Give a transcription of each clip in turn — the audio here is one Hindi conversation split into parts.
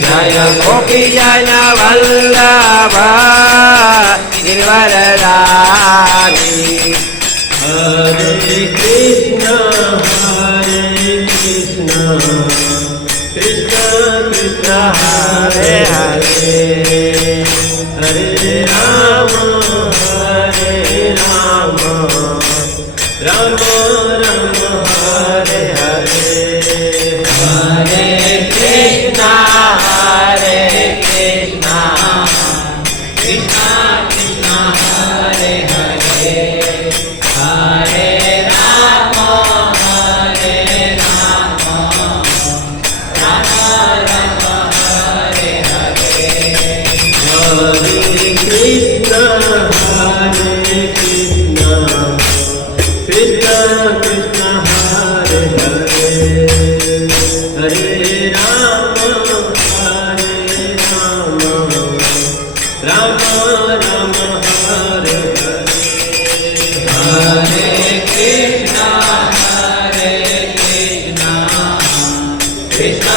जय गोपी जन वल्लभ गिरिवरधारी। हरे कृष्ण कृष्ण कृष्ण हरे हरे, हरे राम राम राम हरे हरे। हरे कृष्ण कृष्ण कृष्ण हरे हरे, हरे राम राम राम हरे हरे। हरे कृष्ण कृष्ण कृष्ण हरे हरे, हरे राम राम राम हरे हरे। हरे कृष्ण कृष्ण कृष्ण हरे हरे, हरे राम राम राम हरे हरे। हरे कृष्ण कृष्ण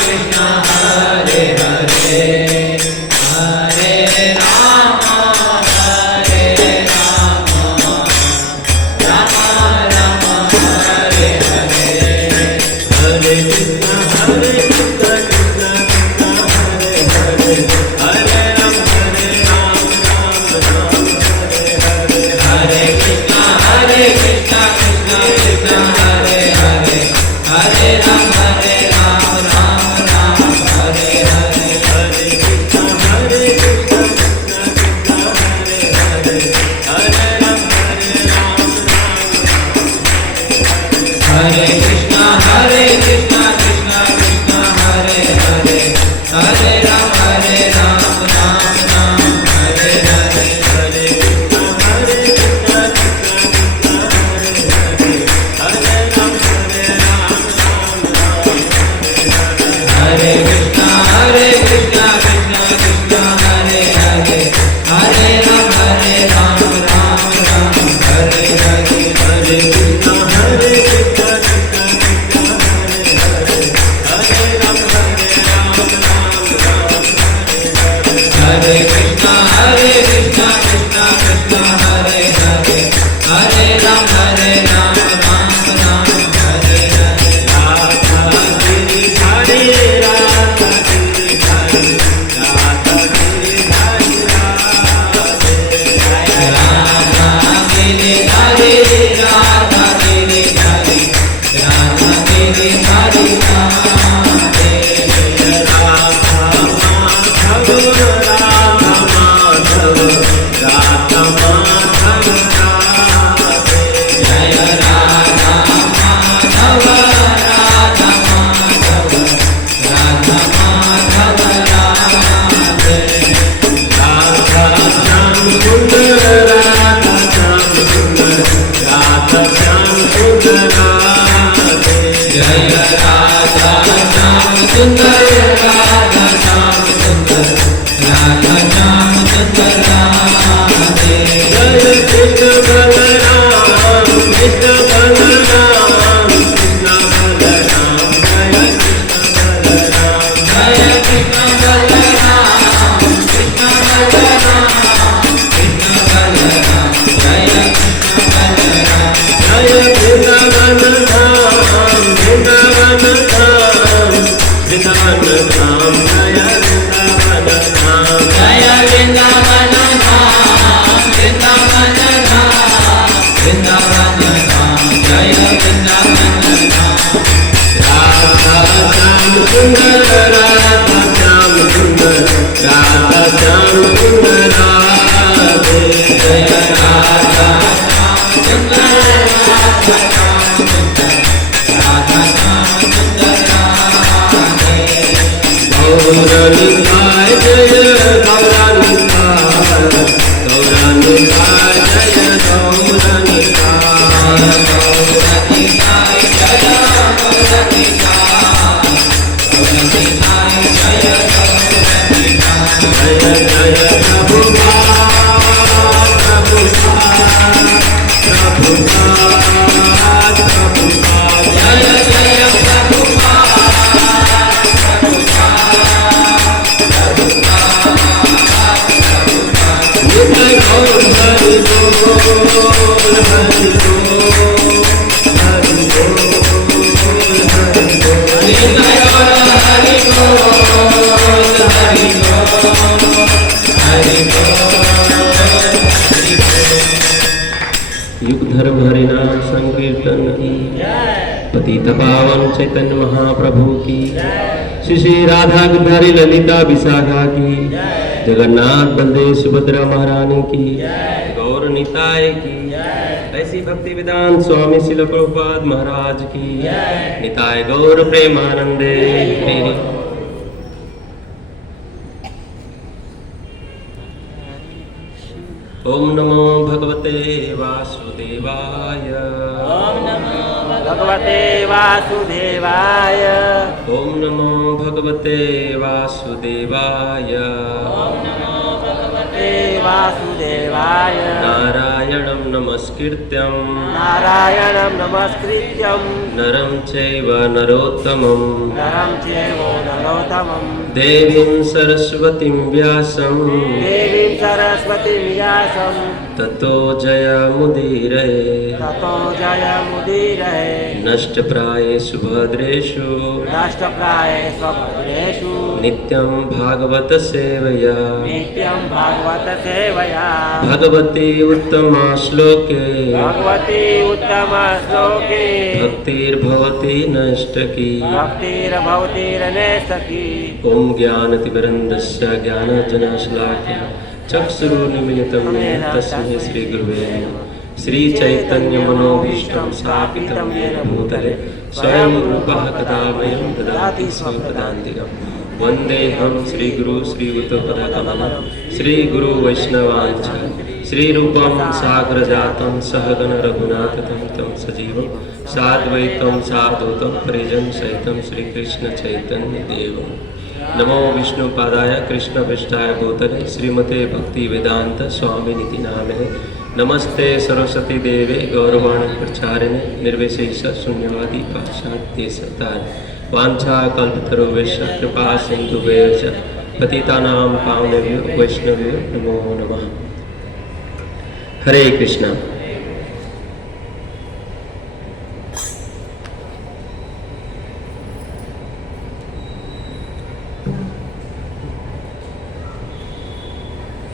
कृष्ण हरे हरे, हरे राम राम राम हरे हरे। हरे कृष्ण कृष्ण कृष्ण हरे हरे, हरे राम राम राम हरे हरे। हरे कृष्ण कृष्ण कृष्ण हरे हरे, हरे राम राम हरे कृष्ण कृष्ण कृष्ण हरे हरे, हरे राम राम राम हरे हरे। हरे कृष्ण कृष्ण कृष्ण हरे हरे, हरे राम हरे कृष्ण कृष्ण कृष्ण हरे हरे, हरे राम राम हरे हरे। हरे कृष्ण कृष्ण कृष्ण हरे हरे, हरे राम हरे कृष्ण कृष्ण कृष्ण हरे हरे, हरे राम हरे राधा गिरिधारी राधा गिरिधारी राधा गिरिधारी राधे। राधा गिरिधारी राधा गिरिधारी राधा गिरिधारी राधे। राधा माधव राधा माधव राधा माधव राधे। जय राधा माधव राधा माधव राधा माधव राधे। राधा श्याम सुंदर राधा श्याम सुंदर राधा श्याम सुंदर राधे। जय राधा श्याम सुंदर राधा श्याम सुंदर राधा श्याम सुंदर राधे। जय कृष्ण बलराम कृष्ण बलराम कृष्ण बलराम, जय कृष्ण बलराम। जय कृष्ण बलराम कृष्ण बलराम जय कृष्ण बलराम। जय वृंदावन धाम वृंदावन धाम वृंदावन धाम, जय वृंदावन धाम। जय वृंदावन धाम वृंदावन धाम वृंदावन धाम जय वृंदावन धाम। राधा श्याम सुंदर राधा श्याम सुंदर राधा श्याम सुंदर राधे। जय राधा श्याम सुंदर राधा श्याम सुंदर राधा श्याम सुंदर राधे। गौरनिताय जय गौरनिताय गौरनिताय जय गौरनिताय। गौरनिताय जय गौरनिताय गौरनिताय जय गौरनिताय। जय जय प्रभुपाद प्रभुपाद प्रभुपाद प्रभुपाद, जय जय हरि बोल हरि बोल। युग धर्म हरिनाम संकीर्तन की, पतित पावन चैतन्य महाप्रभु की, श्री श्री राधा गिरधारी ललिता विशाखा की, जगन्नाथ बलदेव सुभद्रा महारानी की, गौर निताय की, ऐसी भक्ति वेदांत स्वामी शिल प्रभुपाद महाराज की, निताय गौर प्रेमानंदे हरि। ओम नमो भगवते वासुदेवाय। ओम नमो भगवते वासुदेवाय। ओम नमो भगवते वासुदेवाय। ओम नमो भगवते वासुदेवाय। नारायणं नमस्कृत्यं नारायणं नमस्कृत्यं नरं चैव नरोत्तमं नरं चैव नरोत्तमं देवीं सरस्वतीं व्यासं देवीं सरस्वतीं व्यासं ततो जयमुदीरये। ततो जयमुदीरये। नष्टप्रायेषु भद्रेषु नष्टप्रायेषु भद्रेषु नित्यं भागवत सेवया। नित्यं भागवत सेवया। भगवती उत्तमा श्लोके भगवती उत्तम श्लोके भक्तिर्भवति नष्टकी। भक्तिर्भवतिर्नेष्टकी। ओम ज्ञानतिमिरन्दस्य ज्ञानाञ्जनशलाकया चक्षुरुन्मीलितं येन तस्मै श्रीगुरुवे नमः। श्रीचैतन्यमनोभीष्टं स्थापितं येन भूतले स्वयं रूपः कदा वयं ददाति स्वपदान्तिकं। वन्देऽहं श्रीगुरु श्रीयुतपदकमलं श्रीगुरुवैष्णवाञ्च श्रीरूपं साग्रजातं सहगण रघुनाथं तं सजीवं साद्वैतं साधुतं परिजनसहितं श्रीकृष्णचैतन्यदेवं। नमो विष्णुपादाय कृष्णपृष्ठाय भूतले श्रीमते भक्ति वेदांत स्वामिनिति नामिने। नमस्ते सरस्वती देवे गौरवाणी प्रचारिणे निर्विशेष शून्यवादी पाश्चात्यदेशतारिणे। वाञ्छाकल्पतरुभ्यश्च कृपा सिन्धुभ्यश्च पतितानां पावनेभ्यो वैष्णवेभ्यो नमो नमः। हरे कृष्णा।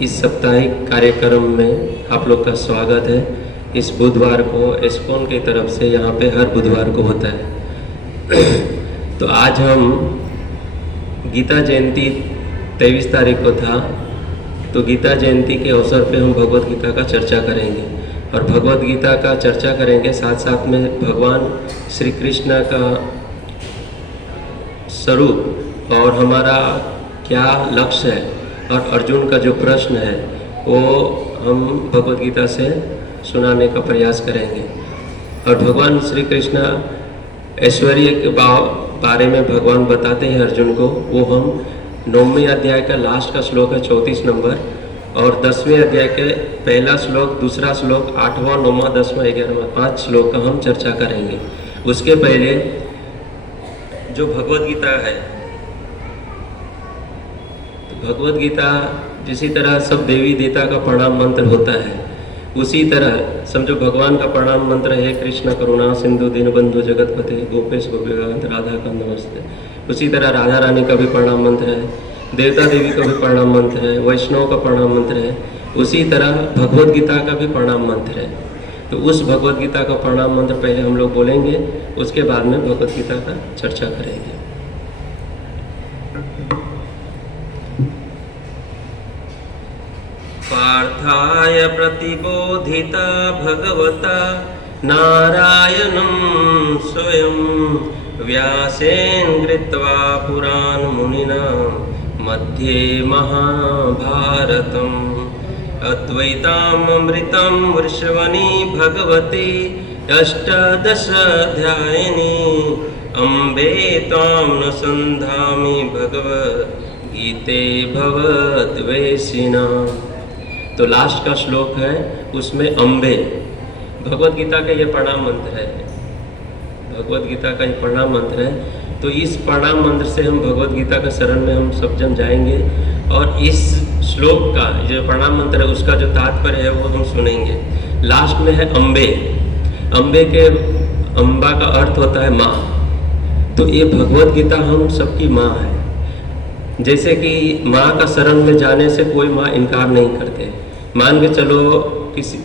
इस साप्ताहिक कार्यक्रम में आप लोग का स्वागत है। इस बुधवार को एस्कॉन की तरफ से यहाँ पे हर बुधवार को होता है। तो आज हम गीता जयंती 23 तारीख को था, तो गीता जयंती के अवसर पे हम भगवत गीता का चर्चा करेंगे और भगवत गीता का चर्चा करेंगे, साथ साथ में भगवान श्री कृष्ण का स्वरूप और हमारा क्या लक्ष्य है और अर्जुन का जो प्रश्न है वो हम भगवत गीता से सुनाने का प्रयास करेंगे। और भगवान श्री कृष्ण ऐश्वर्य के बारे में भगवान बताते हैं अर्जुन को। वो हम 9वें अध्याय का लास्ट का श्लोक है 34 नंबर, और 10वें अध्याय के पहला श्लोक, दूसरा श्लोक, 8वां, 9वां, 10वां, 11वां 5 श्लोक का हम चर्चा करेंगे। उसके पहले जो भगवत गीता है, भगवत गीता जिसी तरह सब देवी देवता का प्रणाम मंत्र होता है, उसी तरह समझो भगवान का प्रणाम मंत्र है कृष्ण करुणा सिंधु दीनबंधु जगतपते गोपेश गोपीकांत राधा का नमस्ते। उसी तरह राधा रानी का भी प्रणाम मंत्र है, देवता देवी का भी प्रणाम मंत्र है, वैष्णव का प्रणाम मंत्र है। उसी तरह भगवत गीता का भी प्रणाम मंत्र है। तो उस भगवत गीता का प्रणाम मंत्र पहले हम लोग बोलेंगे, उसके बाद में भगवत गीता का चर्चा करेंगे। पार्थाय प्रतिबोधिता भगवता नारायणं स्वयं व्यासेन कृत्वा पुराणमुनिना मध्ये महाभारतम् अद्वैतामृतं वर्षवणी भगवती अष्टादशाध्यायिनी अम्बे त्वां न सन्धामि भगवद्गीते भवद्वेषिणा। तो लास्ट का श्लोक है, उसमें अम्बे भगवत गीता का ये प्रणाम मंत्र है। भगवत गीता का ये प्रणाम मंत्र है। तो इस प्रणाम मंत्र से हम भगवत गीता का शरण में हम सब जन जाएंगे और इस श्लोक का जो प्रणाम मंत्र है उसका जो तात्पर्य है वो हम सुनेंगे। लास्ट में है अम्बे। अम्बे के अम्बा का अर्थ होता है माँ। तो ये भगवत गीता हम सबकी माँ है। जैसे कि माँ का शरण में जाने से कोई माँ इनकार नहीं करते। मान के चलो किसी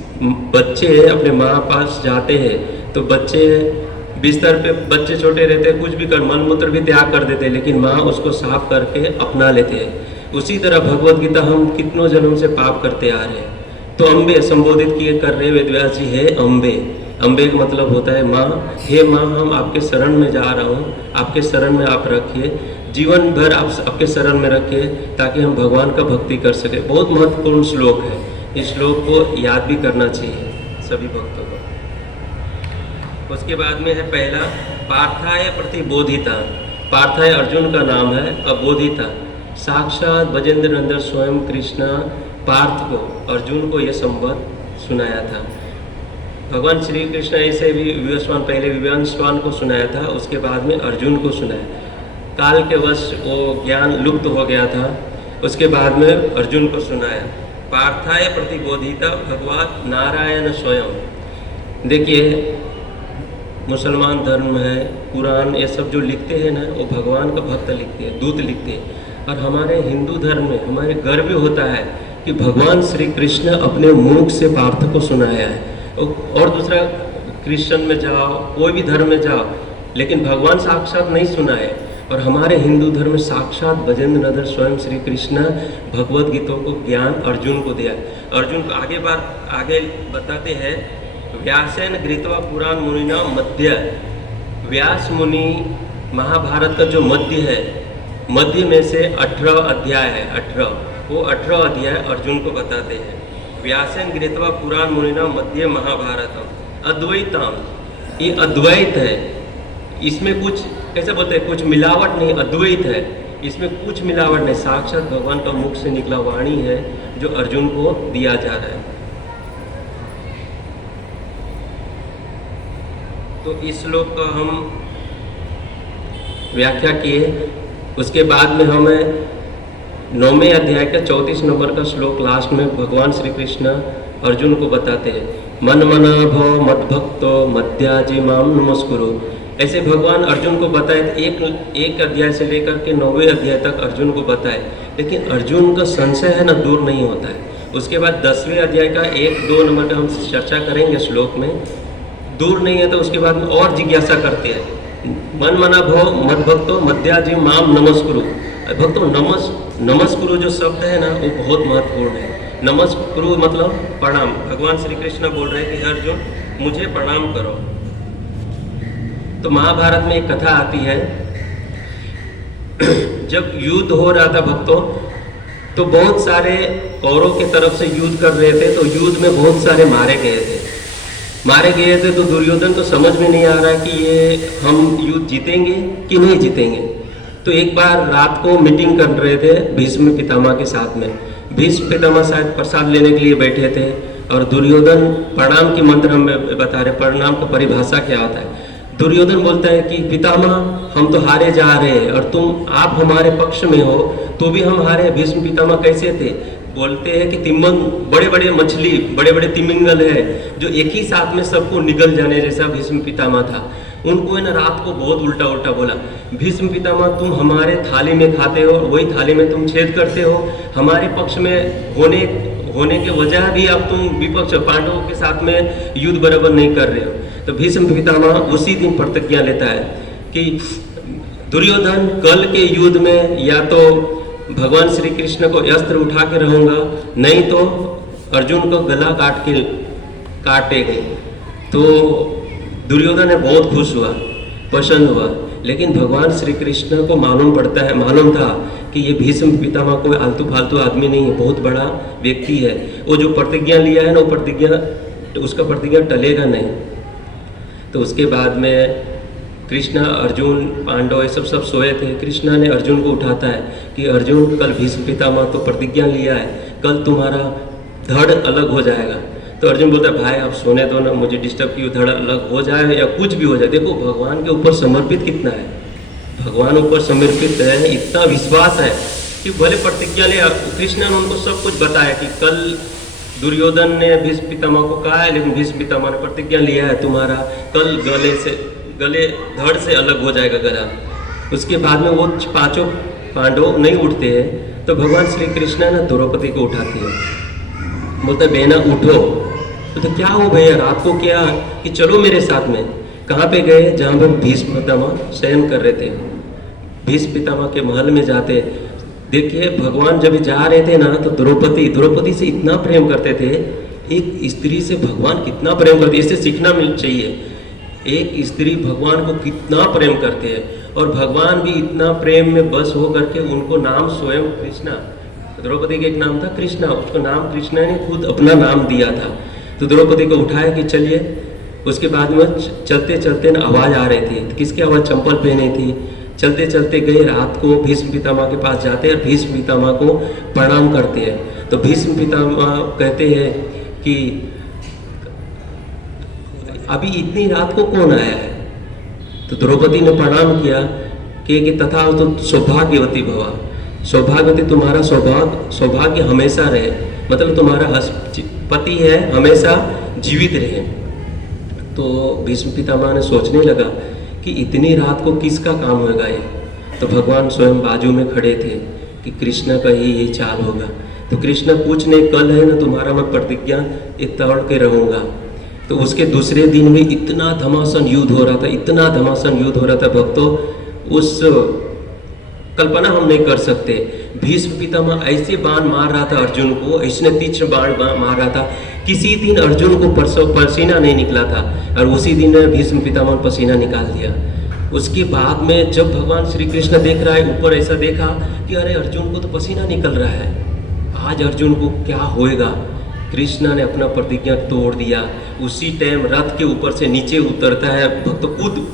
बच्चे अपने माँ पास जाते हैं तो बच्चे बिस्तर पे, बच्चे छोटे रहते हैं, कुछ भी कर मलमूत्र भी त्याग कर देते हैं, लेकिन माँ उसको साफ करके अपना लेते हैं। उसी तरह भगवत गीता हम कितनों जन्म से पाप करते आ रहे हैं। तो अम्बे संबोधित किए कर रहे वेदव्यास जी है अम्बे। अम्बे का मतलब होता है माँ। हे माँ, हम आपके शरण में जा रहा हूँ, आपके शरण में आप रखिए, जीवन भर आप आपके शरण में रखिए ताकि हम भगवान का भक्ति कर सके। बहुत महत्वपूर्ण श्लोक है, इस श्लोक को याद भी करना चाहिए सभी भक्तों को। उसके बाद में है पहला पार्थाय प्रतिबोधिता। पार्थाय अर्जुन का नाम है, अबोधिता साक्षात ब्रजेंद्र नंदन स्वयं कृष्ण पार्थ को, अर्जुन को यह संवाद सुनाया था। भगवान श्री कृष्ण ऐसे भी विवस्वान, पहले विवस्वान को सुनाया था, उसके बाद में अर्जुन को सुनाया। काल के वश वो ज्ञान लुप्त हो गया था, उसके बाद में अर्जुन को सुनाया। पार्थाय प्रतिबोधिता भगवान नारायण स्वयं। देखिए मुसलमान धर्म है, कुरान, ये सब जो लिखते हैं ना, वो भगवान का भक्त लिखते हैं, दूत लिखते हैं। और हमारे हिंदू धर्म में हमारे गर्व होता है कि भगवान श्री कृष्ण अपने मुख से पार्थ को सुनाया है। और दूसरा क्रिश्चियन में जाओ, कोई भी धर्म में जाओ, लेकिन भगवान साक्षात नहीं सुनाए। और हमारे हिंदू धर्म में साक्षात ब्रजेंद्र नंदन स्वयं श्री कृष्ण भगवत गीता को ज्ञान अर्जुन को दिया। अर्जुन को आगे बताते हैं, व्यासेन गृहीत्वा पुराण मुनिना मध्य। व्यास मुनि महाभारत का जो मध्य है, मध्य में से 18 अध्याय है, 18, वो 18 अध्याय अर्जुन को बताते हैं। व्यासेन गृहीत्वा पुराण मुनिना मध्य महाभारतम अद्वैतम। ये अद्वैत है, इसमें कुछ कैसे बोलते हैं, कुछ मिलावट नहीं, अद्वैत है, इसमें कुछ मिलावट नहीं, साक्षात भगवान का मुख से निकला वाणी है जो अर्जुन को दिया जा रहा है। तो इस श्लोक का हम व्याख्या किए। उसके बाद में हमें 9वें अध्याय का 34 नंबर का श्लोक लास्ट में भगवान श्री कृष्ण अर्जुन को बताते हैं, मन मना भव मद भक्तो मध्याजी माम नमस्कुरु। ऐसे भगवान अर्जुन को बताए, एक अध्याय से लेकर के 9वें अध्याय तक अर्जुन को बताए, लेकिन अर्जुन का संशय है ना दूर नहीं होता है। उसके बाद 10वें अध्याय का 1-2 नंबर का हम चर्चा करेंगे श्लोक में, दूर नहीं है तो उसके बाद में और जिज्ञासा करते हैं। मन मना भव मद भक्तो मध्याजी माम नमस्कुरु। भक्तों नमस्कुरु जो शब्द है ना, वो बहुत महत्वपूर्ण है। नमस्कुरु मतलब प्रणाम। भगवान श्री कृष्ण बोल रहे हैं कि अर्जुन मुझे प्रणाम करो। तो महाभारत में एक कथा आती है, जब युद्ध हो रहा था भक्तों, तो बहुत सारे कौरव के तरफ से युद्ध कर रहे थे, तो युद्ध में बहुत सारे मारे गए थे। तो दुर्योधन को समझ में नहीं आ रहा कि ये हम युद्ध जीतेंगे कि नहीं जीतेंगे। तो एक बार रात को मीटिंग कर रहे थे भीष्म पितामह के साथ में। भीष्म पितामह शायद प्रसाद लेने के लिए बैठे थे और दुर्योधन प्रणाम की मंत्र हमें बता रहे, प्रणाम का परिभाषा क्या होता है। दुर्योधन बोलता है कि पितामह हम तो हारे जा रहे हैं और आप हमारे पक्ष में हो, तो भी हम हारे। भीष्म पितामह कैसे थे? बोलते हैं कि तिम्मंग, बड़े बड़े मछली, बड़े बड़े तिमिंगल है जो एक ही साथ में सबको निगल जाने जैसा भीष्म पितामह था। उनको है ना रात को बहुत उल्टा उल्टा बोला, भीष्म पितामह तुम हमारे थाली में खाते हो, वही थाली में तुम छेद करते हो, हमारे पक्ष में होने के वजह भी अब तुम विपक्ष पांडवों के साथ में युद्ध बराबर नहीं कर रहे हो। तो भीष्म पितामह उसी दिन प्रतिज्ञा लेता है कि दुर्योधन कल के युद्ध में या तो भगवान श्री कृष्ण को अस्त्र उठा के रहूंगा, नहीं तो अर्जुन को गला काटेंगे। तो दुर्योधन बहुत खुश हुआ, प्रसन्न हुआ, लेकिन भगवान श्री कृष्ण को मालूम था कि ये भीष्म पितामह कोई आलतू फालतू आदमी नहीं है, बहुत बड़ा व्यक्ति है। वो जो प्रतिज्ञा लिया है ना, वो उसका प्रतिज्ञा टलेगा नहीं। तो उसके बाद में कृष्णा, अर्जुन, पांडव ये सब सोए थे। कृष्णा ने अर्जुन को उठाता है कि अर्जुन कल भीष्म पितामह तो प्रतिज्ञा लिया है, कल तुम्हारा धड़ अलग हो जाएगा। तो अर्जुन बोलता है भाई आप सोने दो ना, मुझे डिस्टर्ब क्यों, धड़ अलग हो जाए या कुछ भी हो जाए। देखो भगवान के ऊपर समर्पित कितना है, भगवान ऊपर समर्पित है, इतना विश्वास है कि भले प्रतिज्ञा ले। कृष्णा ने उनको सब कुछ बताया कि कल दुर्योधन ने भीष्म पितामह को कहा है, लेकिन भीष्म पितामह ने प्रतिज्ञा लिया है तुम्हारा कल गले धड़ से अलग हो जाएगा गला। उसके बाद में वो पांडव नहीं उठते हैं तो भगवान श्री कृष्ण ना द्रौपदी को उठाते हैं, बोलते बहना उठो। तो क्या हो भैया, रात को क्या कि चलो मेरे साथ में। कहाँ पे गए? जहाँ पर भीष्म पितामह शयन कर रहे थे। भीष्म पितामह के महल में जाते, देखिए भगवान जब जा रहे थे ना तो द्रौपदी से इतना प्रेम करते थे। एक स्त्री से भगवान कितना प्रेम करते, इससे सीखना मिल चाहिए। एक स्त्री भगवान को कितना प्रेम करते हैं और भगवान भी इतना प्रेम में बस हो करके उनको नाम स्वयं कृष्णा, द्रौपदी का एक नाम था कृष्णा, उसको नाम कृष्णा ने खुद अपना नाम दिया था। तो द्रौपदी को उठाया कि चलिए। उसके बाद में चलते चलते ना आवाज़ आ रही थी, किसकी आवाज़? चंपल पहने थी। चलते चलते गए, रात को भीष्म पितामह के पास जाते हैं और भीष्म पितामह को प्रणाम करते हैं। तो भीष्म पितामह कहते हैं कि अभी इतनी रात को कौन आया है? तो द्रौपदी ने प्रणाम किया कि तथा तो सौभाग्यवती भवा, सौभाग्यवती तुम्हारा सौभाग्य हमेशा रहे, मतलब तुम्हारा पति है हमेशा जीवित रहे। तो भीष्म पितामह ने सोचने लगा कि इतनी रात को किसका काम होगा ये। तो भगवान स्वयं बाजू में खड़े थे कि कृष्ण का ही ये चाल होगा। तो कृष्ण पूछने, कल है ना तुम्हारा मैं प्रतिज्ञा तोड़ के रहूँगा। तो उसके दूसरे दिन में इतना घमासान युद्ध हो रहा था, इतना घमासान युद्ध हो रहा था भक्तों, उस कल्पना हम नहीं कर सकते। भीष्म पितामह ऐसे बाण मार रहा था अर्जुन को, ऐसे तीक्ष्ण बाण मार रहा था, किसी दिन अर्जुन को पसीना नहीं निकला था और उसी दिन भीष्म पितामह ने पसीना निकाल दिया। उसके बाद में जब भगवान श्री कृष्ण देख रहा है ऊपर, ऐसा देखा कि अरे अर्जुन को तो पसीना निकल रहा है, आज अर्जुन को क्या होएगा। कृष्ण ने अपना प्रतिज्ञा तोड़ दिया। उसी टाइम रथ के ऊपर से नीचे उतरता है भक्त, कूद,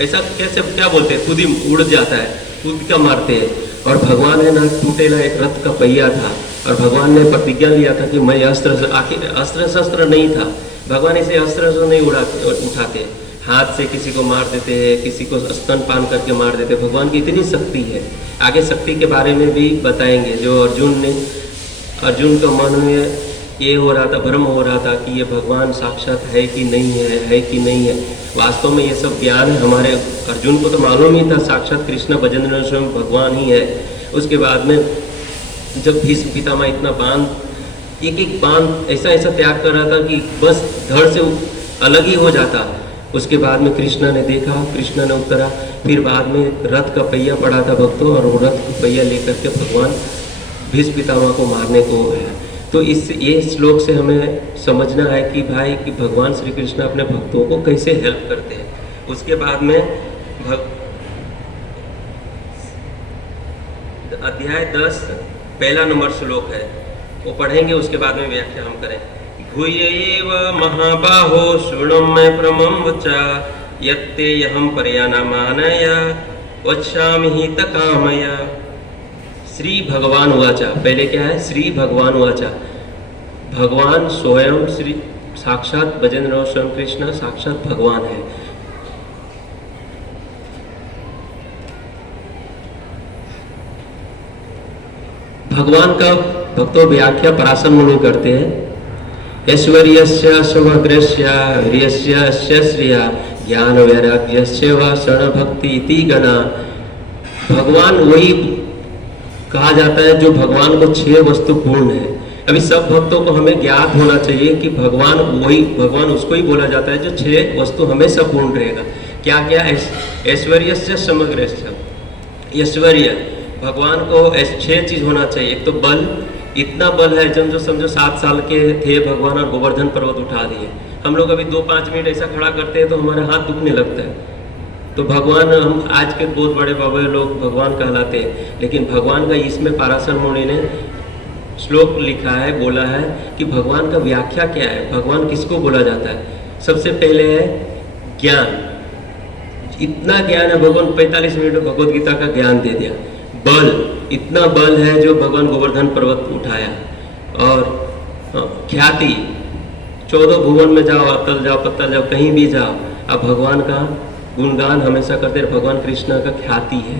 ऐसा कैसे क्या बोलते हैं, खुद ही उड़ जाता है, कूद का मारते हैं। और भगवान ने ना टूटेला एक रथ का पहिया था और भगवान ने प्रतिज्ञा लिया था कि मैं अस्त्र शस्त्र नहीं था, भगवान इसे अस्त्र नहीं उठाते, हाथ से किसी को मार देते हैं, किसी को स्तनपान करके मार देते। भगवान की इतनी शक्ति है। आगे शक्ति के बारे में भी बताएंगे। जो अर्जुन का मन में ये हो रहा था, भ्रम हो रहा था कि ये भगवान साक्षात है कि नहीं है कि नहीं है। वास्तव में ये सब ज्ञान है हमारे अर्जुन को तो मालूम ही था साक्षात कृष्ण बजेंद्र स्वयं भगवान ही है। उसके बाद में जब भीष्म पितामह इतना बांध, एक बांध ऐसा त्याग कर रहा था कि बस धड़ से अलग ही हो जाता। उसके बाद में कृष्ण ने देखा, कृष्ण ने उतरा, फिर बाद में रथ का पहिया पड़ा था भक्तों, और वो रथ का पहिया लेकर के भगवान भीष्म पितामह को मारने को है। तो ये श्लोक से हमें समझना है कि भाई कि भगवान श्री कृष्ण अपने भक्तों को कैसे हेल्प करते हैं। उसके बाद में अध्याय 10 पहला नंबर श्लोक है, वो पढ़ेंगे, उसके बाद में व्याख्या हम करें। भूयैव महाबाहो शृणुं मे परमं वचा यत्ते यहं पर्यानामानय वक्ष्यामि हि तकामया। श्री भगवान वाचा, पहले क्या है? श्री भगवान वाचा, भगवान स्वयं श्री साक्षात बजेंद्र स्वयं कृष्ण साक्षात भगवान है। भगवान का भक्तों व्याख्या पराशर मुनि करते हैं। ऐश्वर्यस्य समग्रस्य वीर्यस्य श्रिया ज्ञान वैराग्यस्य वा शरण भक्ति इति गणा। भगवान वही कहा जाता है जो भगवान को 6 वस्तु पूर्ण है। अभी सब भक्तों को हमें ज्ञात होना चाहिए कि भगवान उसको ही बोला जाता है जो 6 वस्तु हमेशा पूर्ण रहेगा। क्या क्या? ऐश्वर्यस्य समग्रस्य, ऐश्वर्य, भगवान को 6 चीज होना चाहिए। एक तो बल, इतना बल है जो समझो 7 साल के थे भगवान और गोवर्धन पर्वत उठा दिए। हम लोग अभी 2-5 मिनट ऐसा खड़ा करते हैं तो हमारा हाथ दुखने लगता है। तो भगवान, हम आज के बहुत बड़े बाबा लोग भगवान कहलाते हैं, लेकिन भगवान का इसमें पराशर मुनि ने श्लोक लिखा है, बोला है कि भगवान का व्याख्या क्या है, भगवान किसको बोला जाता है। सबसे पहले है ज्ञान, इतना ज्ञान है भगवान 45 मिनट में भगवद गीता का ज्ञान दे दिया। बल, इतना बल है जो भगवान गोवर्धन पर्वत उठाया। और ख्याति, 14 भुवन में जाओ, अतल जाओ, पत्तल जाओ, कहीं भी जाओ, अब भगवान का गुणगान हमेशा करते रहे, भगवान कृष्ण का ख्याति है।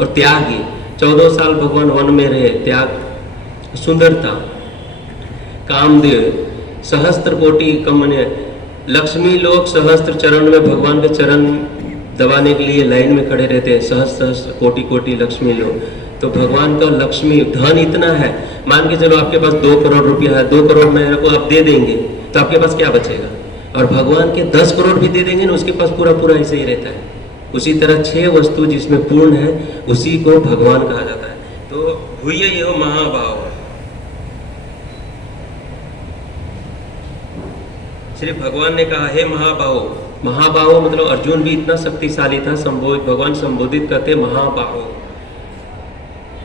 और त्यागी, 14 साल भगवान वन में रहे, त्याग, सुंदरता, कामदेव, सहस्त्र कोटि कमने, लक्ष्मी लोग सहस्त्र चरण में भगवान के चरण दबाने के लिए लाइन में खड़े रहते हैं, सहस्त्र कोटि कोटि लक्ष्मी लोग। तो भगवान का लक्ष्मी धन इतना है, मान के चलो आपके पास 2 करोड़ रुपया है, 2 करोड़ मेरे को आप दे देंगे तो आपके पास क्या बचेगा? और भगवान के 10 करोड़ भी दे देंगे ना, उसके पास पूरा पूरा ऐसे ही रहता है। उसी तरह 6 वस्तु जिसमें पूर्ण है उसी को भगवान कहा जाता है। तो भूय यो महाभाव, श्री भगवान ने कहा हे महाबाहो। महाबाहो मतलब अर्जुन भी इतना शक्तिशाली था, भगवान संबोधित करते महाबाहो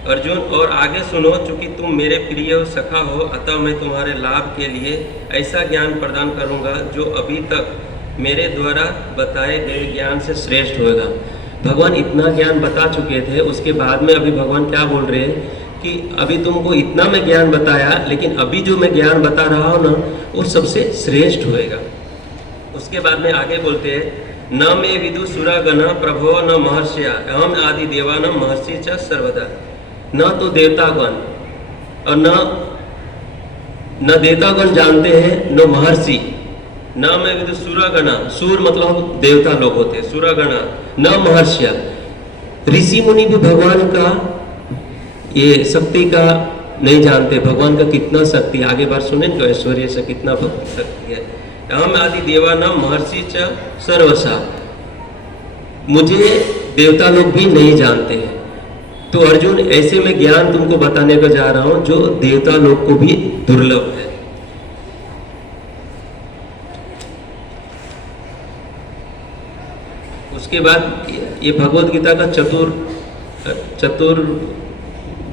अर्जुन। और आगे सुनो, चूंकि तुम मेरे प्रिय सखा हो, अतः मैं तुम्हारे लाभ के लिए ऐसा ज्ञान प्रदान करूंगा जो अभी तक मेरे द्वारा बताए गए ज्ञान से श्रेष्ठ होगा। भगवान इतना ज्ञान बता चुके थे, उसके बाद में अभी भगवान क्या बोल रहे हैं कि अभी तुमको इतना मैं ज्ञान बताया, लेकिन अभी जो मैं ज्ञान बता रहा हूँ ना वो सबसे श्रेष्ठ होएगा। उसके बाद में आगे बोलते हैं न मे विदु सुरागण प्रभो न महर्षिया अहम आदि देवानम महर्षि च सर्वदा। न तो देवतागण और न देवतागण जानते हैं, न महर्षि, न मैं विदु सुरागण, सूर मतलब देवता लोग होते हैं, सुरागण, न महर्षिया ऋषि मुनि भी भगवान का ये शक्ति का नहीं जानते, भगवान का कितना शक्ति। आगे बार सुने तो ऐश्वर्य से कितना भक्ति शक्ति है। हम आदि देवानाम महर्षि च सर्वसा, मुझे देवता लोग भी नहीं जानते हैं। तो अर्जुन ऐसे में ज्ञान तुमको बताने को जा रहा हूं जो देवता लोग को भी दुर्लभ है। उसके बाद ये भगवत गीता का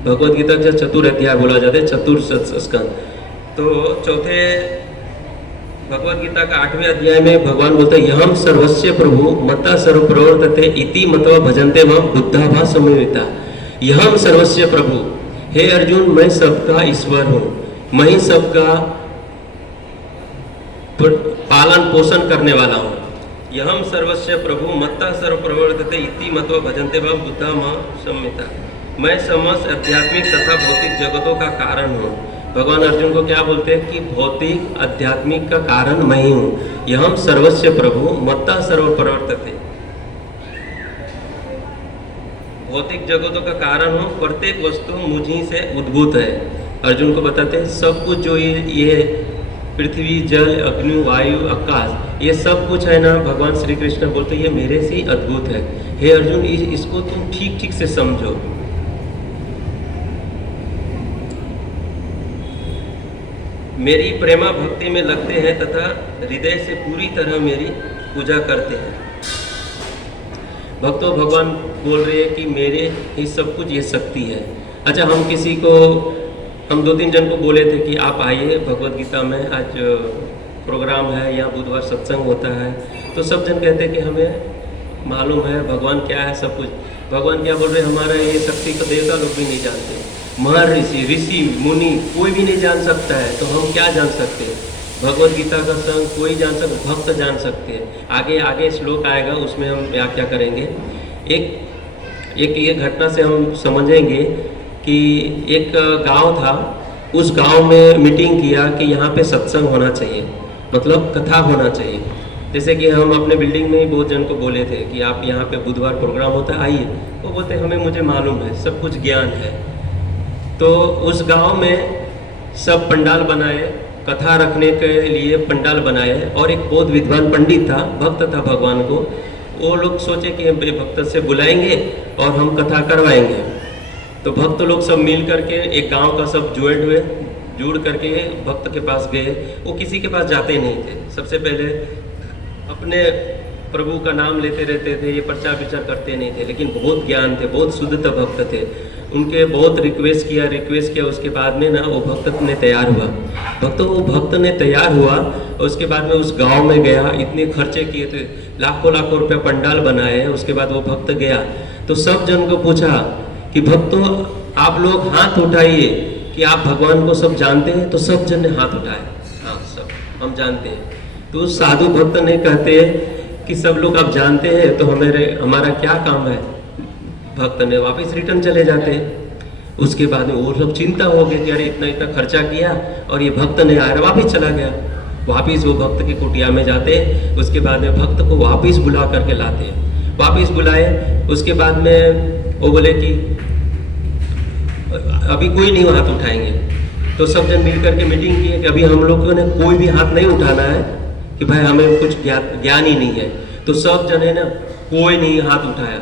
भगवत गीता का चतुर अध्याय बोला जाता है, चतुर स्कंद। तो चौथे भगवत गीता का 8वें अध्याय में भगवान बोलते हैं यहम सर्वस्य प्रभु मत्ता सर्व प्रवर्तते इति मतवा भजन्ते माम बुद्धाभा संयुक्ता। यहम सर्वस्य प्रभु, हे अर्जुन मैं सबका ईश्वर हूँ, मैं ही सबका पालन पोषण करने वाला हूँ। यहम सर्वस्य प्रभु मत्ता सर्व प्रवर्तते इति मतवा भजन्ते माम बुद्धा मां संयुक्ता। मैं समस्त आध्यात्मिक तथा भौतिक जगतों का कारण हूँ। भगवान अर्जुन को क्या बोलते हैं कि भौतिक आध्यात्मिक का कारण मैं ही हूँ। यहम सर्वस्य प्रभु मत्ता सर्व प्रवर्तते, भौतिक जगतों का कारण हूँ, प्रत्येक वस्तु मुझी से उद्भूत है। अर्जुन को बताते हैं सब कुछ जो ये पृथ्वी जल अग्नि वायु आकाश ये सब कुछ है ना, भगवान श्री कृष्ण बोलते हैं ये मेरे से ही अद्भुत है। हे अर्जुन इसको तुम ठीक ठीक से समझो। मेरी प्रेमा भक्ति में लगते हैं तथा हृदय से पूरी तरह मेरी पूजा करते हैं। भक्तों भगवान बोल रहे हैं कि मेरे ही सब कुछ ये शक्ति है। अच्छा हम 2-3 जन को बोले थे कि आप आइए भगवत गीता में, आज प्रोग्राम है या बुधवार सत्संग होता है। तो सब जन कहते हैं कि हमें मालूम है भगवान क्या है सब कुछ। भगवान क्या बोल रहे हैं हमारा ये शक्ति को देवता लोग भी नहीं जानते, महर्षि ऋषि मुनि कोई भी नहीं जान सकता है, तो हम क्या जान सकते हैं? भगवत गीता का संग कोई जान सकता, भक्त जान सकते हैं। आगे श्लोक आएगा उसमें हम व्याख्या करेंगे। एक ये घटना से हम समझेंगे कि एक गांव था, उस गांव में मीटिंग किया कि यहाँ पे सत्संग होना चाहिए, मतलब कथा होना चाहिए। जैसे कि हम अपने बिल्डिंग में ही बहुत जन को बोले थे कि आप यहाँ पे बुधवार प्रोग्राम होता है आइए, वो बोलते हमें मुझे मालूम है सब कुछ ज्ञान है। तो उस गांव में सब पंडाल बनाए, कथा रखने के लिए पंडाल बनाए, और एक बहुत विद्वान पंडित था, भक्त था भगवान को। वो लोग सोचे कि हम भक्त से बुलाएंगे और हम कथा करवाएंगे। तो भक्त लोग सब मिल करके एक गांव का सब जुड़ करके भक्त के पास गए। वो किसी के पास जाते नहीं थे, सबसे पहले अपने प्रभु का नाम लेते रहते थे, ये प्रचार विचार करते नहीं थे, लेकिन बहुत ज्ञान थे, बहुत शुद्ध भक्त थे। उनके बहुत रिक्वेस्ट किया, उसके बाद में ना वो भक्त ने तैयार हुआ। वो भक्त ने तैयार हुआ और उसके बाद में उस गांव में गया, इतने खर्चे किए थे, लाखों रुपया पंडाल बनाए। उसके बाद वो भक्त गया तो सब जन को पूछा कि भक्तों आप लोग हाथ उठाइए कि आप भगवान को सब जानते हैं। तो सब जन ने हाथ उठाए, हाँ सब हम जानते हैं। तो साधु भक्त ने कहते कि सब लोग आप जानते हैं तो हमारा क्या काम है। भक्त ने वापस रिटर्न चले जाते हैं। उसके बाद में वो लोग चिंता हो गए कि अरे इतना खर्चा किया और ये भक्त ने आया वापस चला गया। वापस वो भक्त की कुटिया में जाते, उसके बाद में भक्त को वापस बुला करके लाते। वापस बुलाए। उसके बाद में वो बोले कि अभी कोई नहीं हाथ उठाएंगे। तो सब जन मिल करके मीटिंग की कि अभी हम लोगों ने कोई भी हाथ नहीं उठाना है कि भाई हमें कुछ ज्ञान ही नहीं है। तो सब जन है ना, कोई नहीं हाथ उठाया।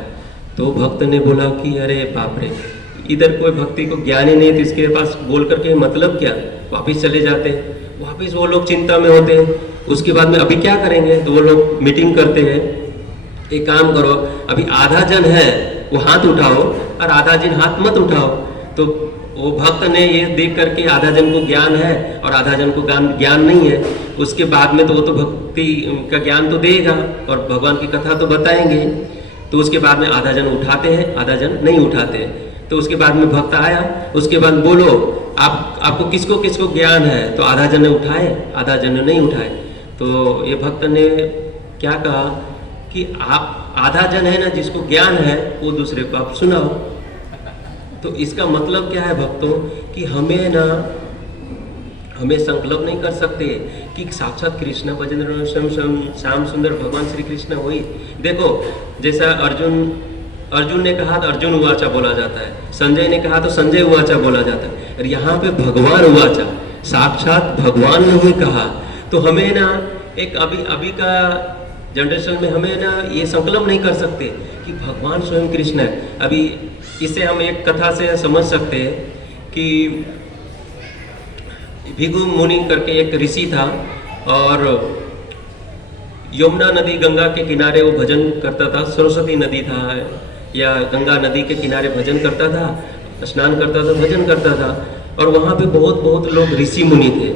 तो भक्त ने बोला कि अरे बाप रे, इधर कोई भक्ति को ज्ञान ही नहीं, तो इसके पास बोल करके मतलब क्या, वापिस चले जाते। वापिस वो लोग चिंता में होते हैं। उसके बाद में अभी क्या करेंगे, तो वो लोग मीटिंग करते हैं, एक काम करो, अभी आधा जन है वो हाथ उठाओ और आधा जन हाथ मत उठाओ। तो वो भक्त ने ये देख करके आधा जन को ज्ञान है और आधा जन को ज्ञान नहीं है, उसके बाद में तो वो तो भक्ति का ज्ञान तो देगा और भगवान की कथा तो बताएंगे। तो उसके बाद में आधा जन उठाते हैं, आधा जन नहीं उठाते हैं। तो उसके बाद में भक्त आया, उसके बाद बोलो आपको किसको किसको ज्ञान है, तो आधा जन ने उठाए, आधा जन ने नहीं उठाए। तो ये भक्त ने क्या कहा कि आप आधा जन है ना जिसको ज्ञान है वो दूसरे को आप सुनाओ। तो इसका मतलब क्या है भक्तों, कि हमें संकल्प नहीं कर सकते कि साक्षात कृष्ण भजन श्याम सुंदर भगवान श्री कृष्ण वही। देखो जैसा अर्जुन ने कहा तो अर्जुन उवाचा बोला जाता है, संजय ने कहा तो संजय उवाचा बोला जाता है, और यहाँ पे भगवान उवाचा, साक्षात भगवान ने ही कहा। तो हमें ना एक अभी का जनरेशन में हमें ना ये संकल्प नहीं कर सकते कि भगवान स्वयं कृष्ण है। अभी इसे हम एक कथा से समझ सकते हैं कि भिगु मुनि करके एक ऋषि था और यमुना नदी गंगा के किनारे वो भजन करता था। सरस्वती नदी था या गंगा नदी के किनारे भजन करता था, स्नान करता था, भजन करता था। और वहाँ पे बहुत लोग ऋषि मुनि थे।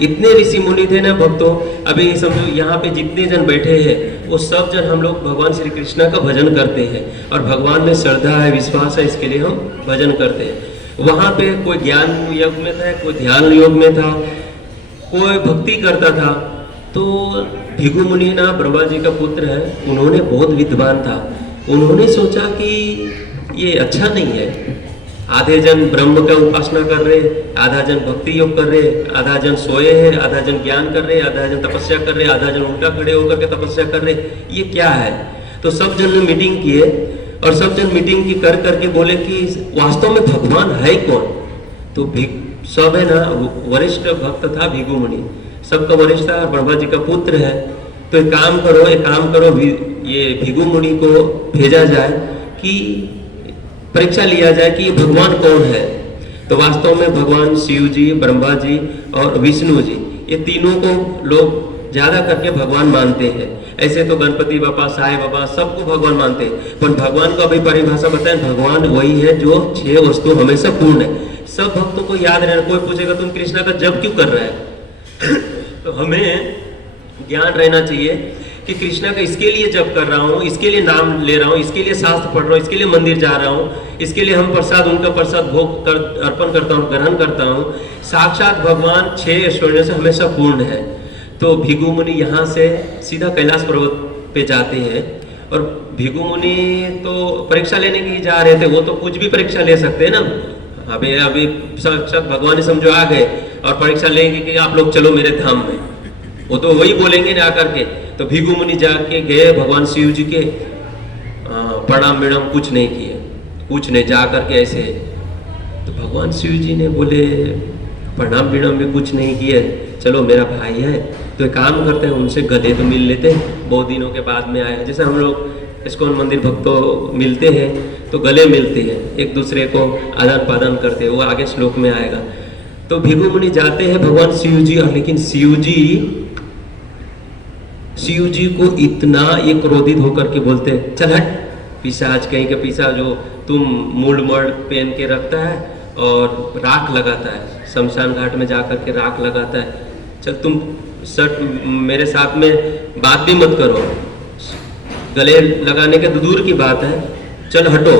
इतने ऋषि मुनि थे ना भक्तों, अभी समझो यहाँ पे जितने जन बैठे हैं वो सब जन हम लोग भगवान श्री कृष्ण का भजन करते हैं और भगवान में श्रद्धा है, विश्वास है, इसके लिए हम भजन करते हैं। वहाँ पे कोई ज्ञान योग में था, कोई ध्यान योग में था, कोई भक्ति करता था। तो भिगु मुनि ना ब्रह्मा जी का पुत्र है, उन्होंने बहुत विद्वान था। उन्होंने सोचा कि ये अच्छा नहीं है, आधे जन ब्रह्म का उपासना कर रहे, आधा जन भक्ति योग कर रहे, आधा जन सोए हैं, आधा जन ज्ञान कर रहे, आधा जन तपस्या कर रहे, आधा जन उल्टा खड़े होकर के तपस्या कर रहे, ये क्या है। तो सब जन ने मीटिंग किए और सब जन मीटिंग की कर करके बोले कि वास्तव में भगवान है कौन। तो सब है ना, वरिष्ठ भक्त था भिगु मुनि, सबका वरिष्ठ था, ब्रह्मा जी का पुत्र है। तो एक काम करो, ये भिगु मुनि को भेजा जाए कि परीक्षा लिया जाए कि ये भगवान कौन है। तो वास्तव में भगवान शिव जी, ब्रह्मा जी और विष्णु जी, ये तीनों को लोग ज्यादा करके भगवान मानते हैं। ऐसे तो गणपति बाबा, साईं बाबा सबको भगवान मानते हैं, पर भगवान को अभी परिभाषा बताएं, भगवान वही है जो 6 वस्तु हमेशा पूर्ण है। सब भक्तों को याद रहना। कोई पूछेगा तुम कृष्णा का जप क्यों कर रहा है तो हमें ज्ञान रहना चाहिए कि कृष्णा का इसके लिए जप कर रहा हूँ, इसके लिए नाम ले रहा हूँ, इसके लिए शास्त्र पढ़ रहा हूँ, इसके लिए मंदिर जा रहा हूँ, इसके लिए हम प्रसाद, उनका प्रसाद भोग अर्पण करता हूँ, ग्रहण करता हूँ। साक्षात भगवान 6 ऐश्वर्य से हमेशा पूर्ण है। तो भिगु मुनि यहाँ से सीधा कैलाश पर्वत पे जाते हैं और भिगु मुनि तो परीक्षा लेने के लिए जा रहे थे। वो तो कुछ भी परीक्षा ले सकते हैं ना, अभी साक्षात भगवान ने समझो आ गए और परीक्षा लेंगे कि आप लोग चलो मेरे धाम में, वो तो वही बोलेंगे ना आकर के। तो भिगु मुनि जाके गए भगवान शिव जी के, प्रणाम विणाम कुछ नहीं किए, कुछ नहीं, जा करके ऐसे। तो भगवान शिव जी ने बोले प्रणाम विणाम भी कुछ नहीं किए, चलो मेरा भाई है तो एक काम करते हैं, उनसे गले तो मिल लेते हैं, बहुत दिनों के बाद में आए। जैसे हम लोग इस्कॉन मंदिर भक्तों मिलते हैं तो गले मिलते हैं, एक दूसरे को आदान प्रदान करते हैं, वो आगे श्लोक में आएगा। तो भिगु मुनि जाते हैं भगवान शिव जी, लेकिन शिव जी को इतना ये क्रोधित होकर के बोलते हैं, चल हट पिशाच, कहीं का पिशाच जो तुम मूड मर्ड पहन के रखता है और राख लगाता है, शमशान घाट में जाकर के राख लगाता है, चल तुम सट मेरे साथ में बात भी मत करो, गले लगाने के दूर की बात है, चल हटो।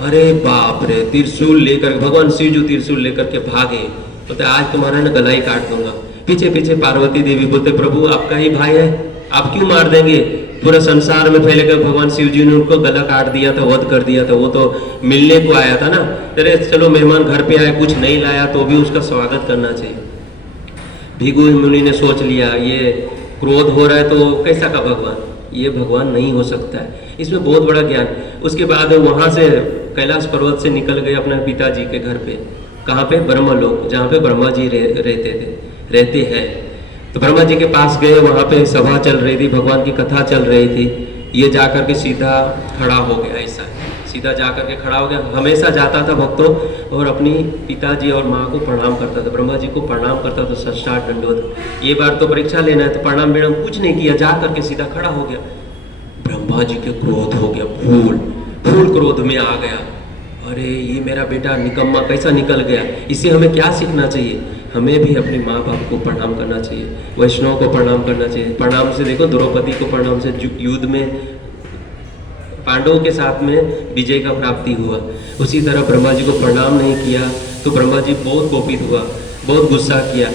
अरे बाप रे, त्रिशूल लेकर भगवान शिव जी त्रिशूल लेकर के भागे, बोलते आज तुम्हारा ना गला ही काट दूंगा। पीछे पीछे पार्वती देवी बोलते प्रभु आपका ही भाई है, आप क्यों मार देंगे, पूरा संसार में फैले कर भगवान शिव जी ने उनको गला काट दिया था, वध कर दिया था, वो तो मिलने को आया था ना। अरे चलो मेहमान घर पे आए, कुछ नहीं लाया तो भी उसका स्वागत करना चाहिए। भिगु मुनि ने सोच लिया ये क्रोध हो रहा है तो कैसा का भगवान, ये भगवान नहीं हो सकता है। इसमें बहुत बड़ा ज्ञान। उसके बाद वहाँ से कैलाश पर्वत से निकल गए अपने पिताजी के घर पे। कहाँ पे? ब्रह्मलोक, जहाँ पे ब्रह्मा जी रहते हैं। तो ब्रह्मा जी के पास गए, वहाँ पे सभा चल रही थी, भगवान की कथा चल रही थी। ये जा कर के सीधा खड़ा हो गया, ऐसा सीधा जा कर के खड़ा हो गया। हमेशा जाता था भक्तों और अपनी पिताजी और माँ को प्रणाम करता था, ब्रह्मा जी को प्रणाम करता था, सष्टाठ दंडवत। ये बार तो परीक्षा लेना है तो प्रणाम विणाम कुछ नहीं किया, जा करके सीधा खड़ा हो गया। ब्रह्मा जी के क्रोध हो गया, फूल क्रोध में आ गया। अरे ये मेरा बेटा निकम्मा कैसा निकल गया, इससे हमें क्या सीखना चाहिए? हमें भी अपने माँ बाप को प्रणाम करना चाहिए, वैष्णव को प्रणाम करना चाहिए। प्रणाम से देखो, द्रौपदी को प्रणाम से युद्ध में पांडवों के साथ में विजय का प्राप्ति हुआ। उसी तरह ब्रह्मा जी को प्रणाम नहीं किया तो ब्रह्मा जी बहुत कोपित हुआ, बहुत गुस्सा किया।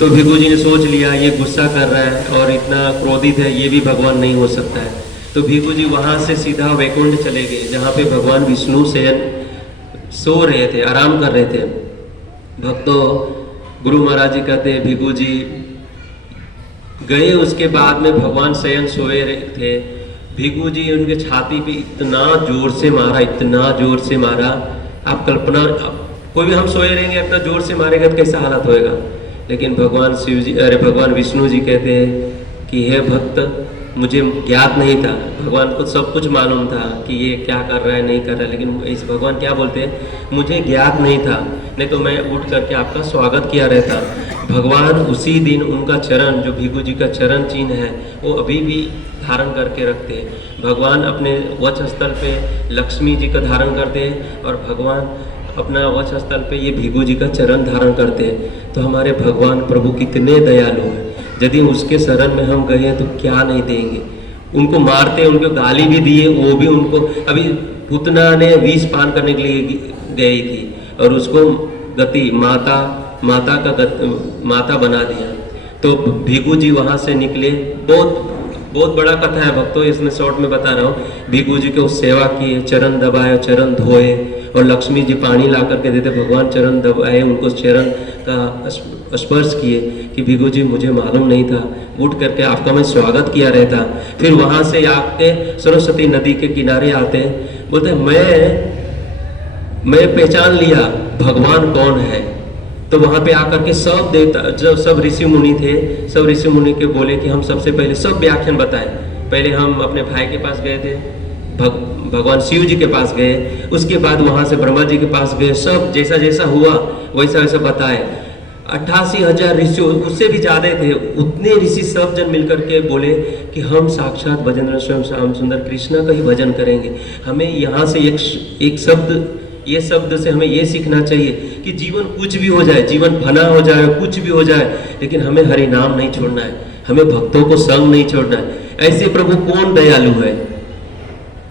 तो भृगु जी ने सोच लिया ये गुस्सा कर रहा है और इतना क्रोधित है, ये भी भगवान नहीं हो सकता है। तो भृगु जी वहाँ से सीधा वैकुंठ चले गए, जहाँ पे भगवान विष्णु शयन सो रहे थे, आराम कर रहे थे। भक्तों, गुरु महाराज जी कहते हैं भृगु जी गए, उसके बाद में भगवान शयन सोए थे। भृगु जी उनके छाती पे इतना जोर से मारा, आप कल्पना, कोई भी हम सोए रहेंगे इतना जोर से मारेगा तो कैसा हालत होएगा। लेकिन भगवान विष्णु जी कहते हैं कि हे भक्त, मुझे ज्ञात नहीं था, भगवान को सब कुछ मालूम था कि ये क्या कर रहा है नहीं कर रहा है, लेकिन इस भगवान क्या बोलते हैं, मुझे ज्ञात नहीं था, नहीं तो मैं उठ करके आपका स्वागत किया रहता। भगवान उसी दिन उनका चरण, जो भृगु जी का चरण चिन्ह है, वो अभी भी धारण करके रखते हैं। भगवान अपने वक्षस्थल पे लक्ष्मी जी का धारण करते हैं और भगवान अपना वक्षस्थल पे ये भृगु जी का चरण धारण करते हैं। तो हमारे भगवान प्रभु कितने दयालु हैं, यदि उसके शरण में हम गए तो क्या नहीं देंगे। उनको मारते, उनको गाली भी दिए, वो भी उनको, अभी पूतना ने विष पान करने के लिए गई थी और उसको गति माता बना दिया। तो भृगु जी वहाँ से निकले। बहुत बड़ा कथा है भक्तों, इसमें शॉर्ट में बता रहा हूँ। भृगु जी को सेवा किए, चरण दबाए, चरण धोए और लक्ष्मी जी पानी ला करके देते, भगवान चरण दबाए, उनको चरण का स्पर्श किए कि भृगु जी मुझे मालूम नहीं था, उठ करके आपका मैं स्वागत किया रहता। फिर वहाँ से आके सरस्वती नदी के किनारे आते, बोलते मैं पहचान लिया भगवान कौन है। तो वहाँ पे आकर के सब देवता, जब सब ऋषि मुनि थे, सब ऋषि मुनि के बोले कि हम सबसे पहले सब व्याख्यान बताएं। पहले हम अपने भाई के पास गए थे, भगवान शिव जी के पास गए, उसके बाद वहाँ से ब्रह्मा जी के पास गए, सब जैसा जैसा हुआ वैसा वैसा बताए। 88,000 ऋषि, उससे भी ज़्यादा थे, उतने ऋषि सब जन मिलकर के बोले कि हम साक्षात भजन स्वयं श्याम सुंदर कृष्ण का ही भजन करेंगे। हमें यहाँ से एक शब्द, ये शब्द से हमें ये सीखना चाहिए कि जीवन कुछ भी हो जाए, जीवन फना हो जाए, कुछ भी हो जाए, लेकिन हमें हरि नाम नहीं छोड़ना है, हमें भक्तों को संग नहीं छोड़ना है। ऐसे प्रभु कौन दयालु है।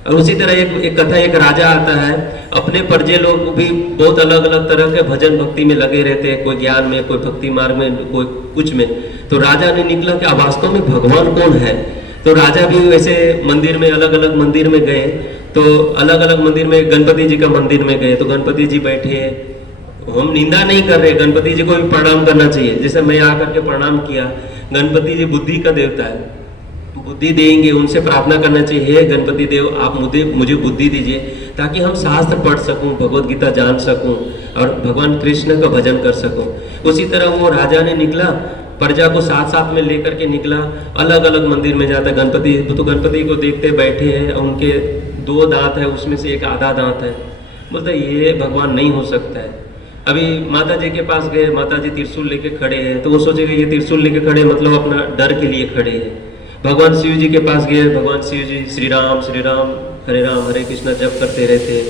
और उसी तरह एक कथा, एक राजा आता है, अपने प्रजे लोग भी बहुत अलग अलग तरह के भजन भक्ति में लगे रहते हैं, कोई ज्ञान में, कोई भक्ति मार्ग में, कोई कुछ में। तो राजा ने निकला कि वास्तव में भगवान कौन है। तो राजा भी वैसे मंदिर में, अलग अलग मंदिर में गए, तो अलग अलग मंदिर में गणपति जी का मंदिर में गए, तो गणपति जी बैठे। हम निंदा नहीं कर रहे, गणपति जी को भी प्रणाम करना चाहिए, जैसे मैं आकर के प्रणाम किया। गणपति जी बुद्धि का देवता है, बुद्धि देंगे, उनसे प्रार्थना करना चाहिए, हे गणपति देव आप मुझे बुद्धि दीजिए ताकि हम शास्त्र पढ़ सकूं, भगवत गीता जान सकूं और भगवान कृष्ण का भजन कर सकूं। उसी तरह वो राजा ने निकला, प्रजा को साथ साथ में लेकर के निकला, अलग अलग मंदिर में जाता। गणपति, तो गणपति को देखते बैठे हैं, उनके 2 दांत है, उसमें से एक आधा दांत है। बोलता ये भगवान नहीं हो सकता है। अभी माता जी के पास गए, माता जी त्रिशूल लेके खड़े हैं, तो वो सोचेगा ये त्रिशूल लेके खड़े मतलब अपना डर के लिए खड़े हैं। भगवान शिव जी के पास गए, भगवान शिव जी श्री राम हरे राम हरे कृष्णा जप करते रहते हैं,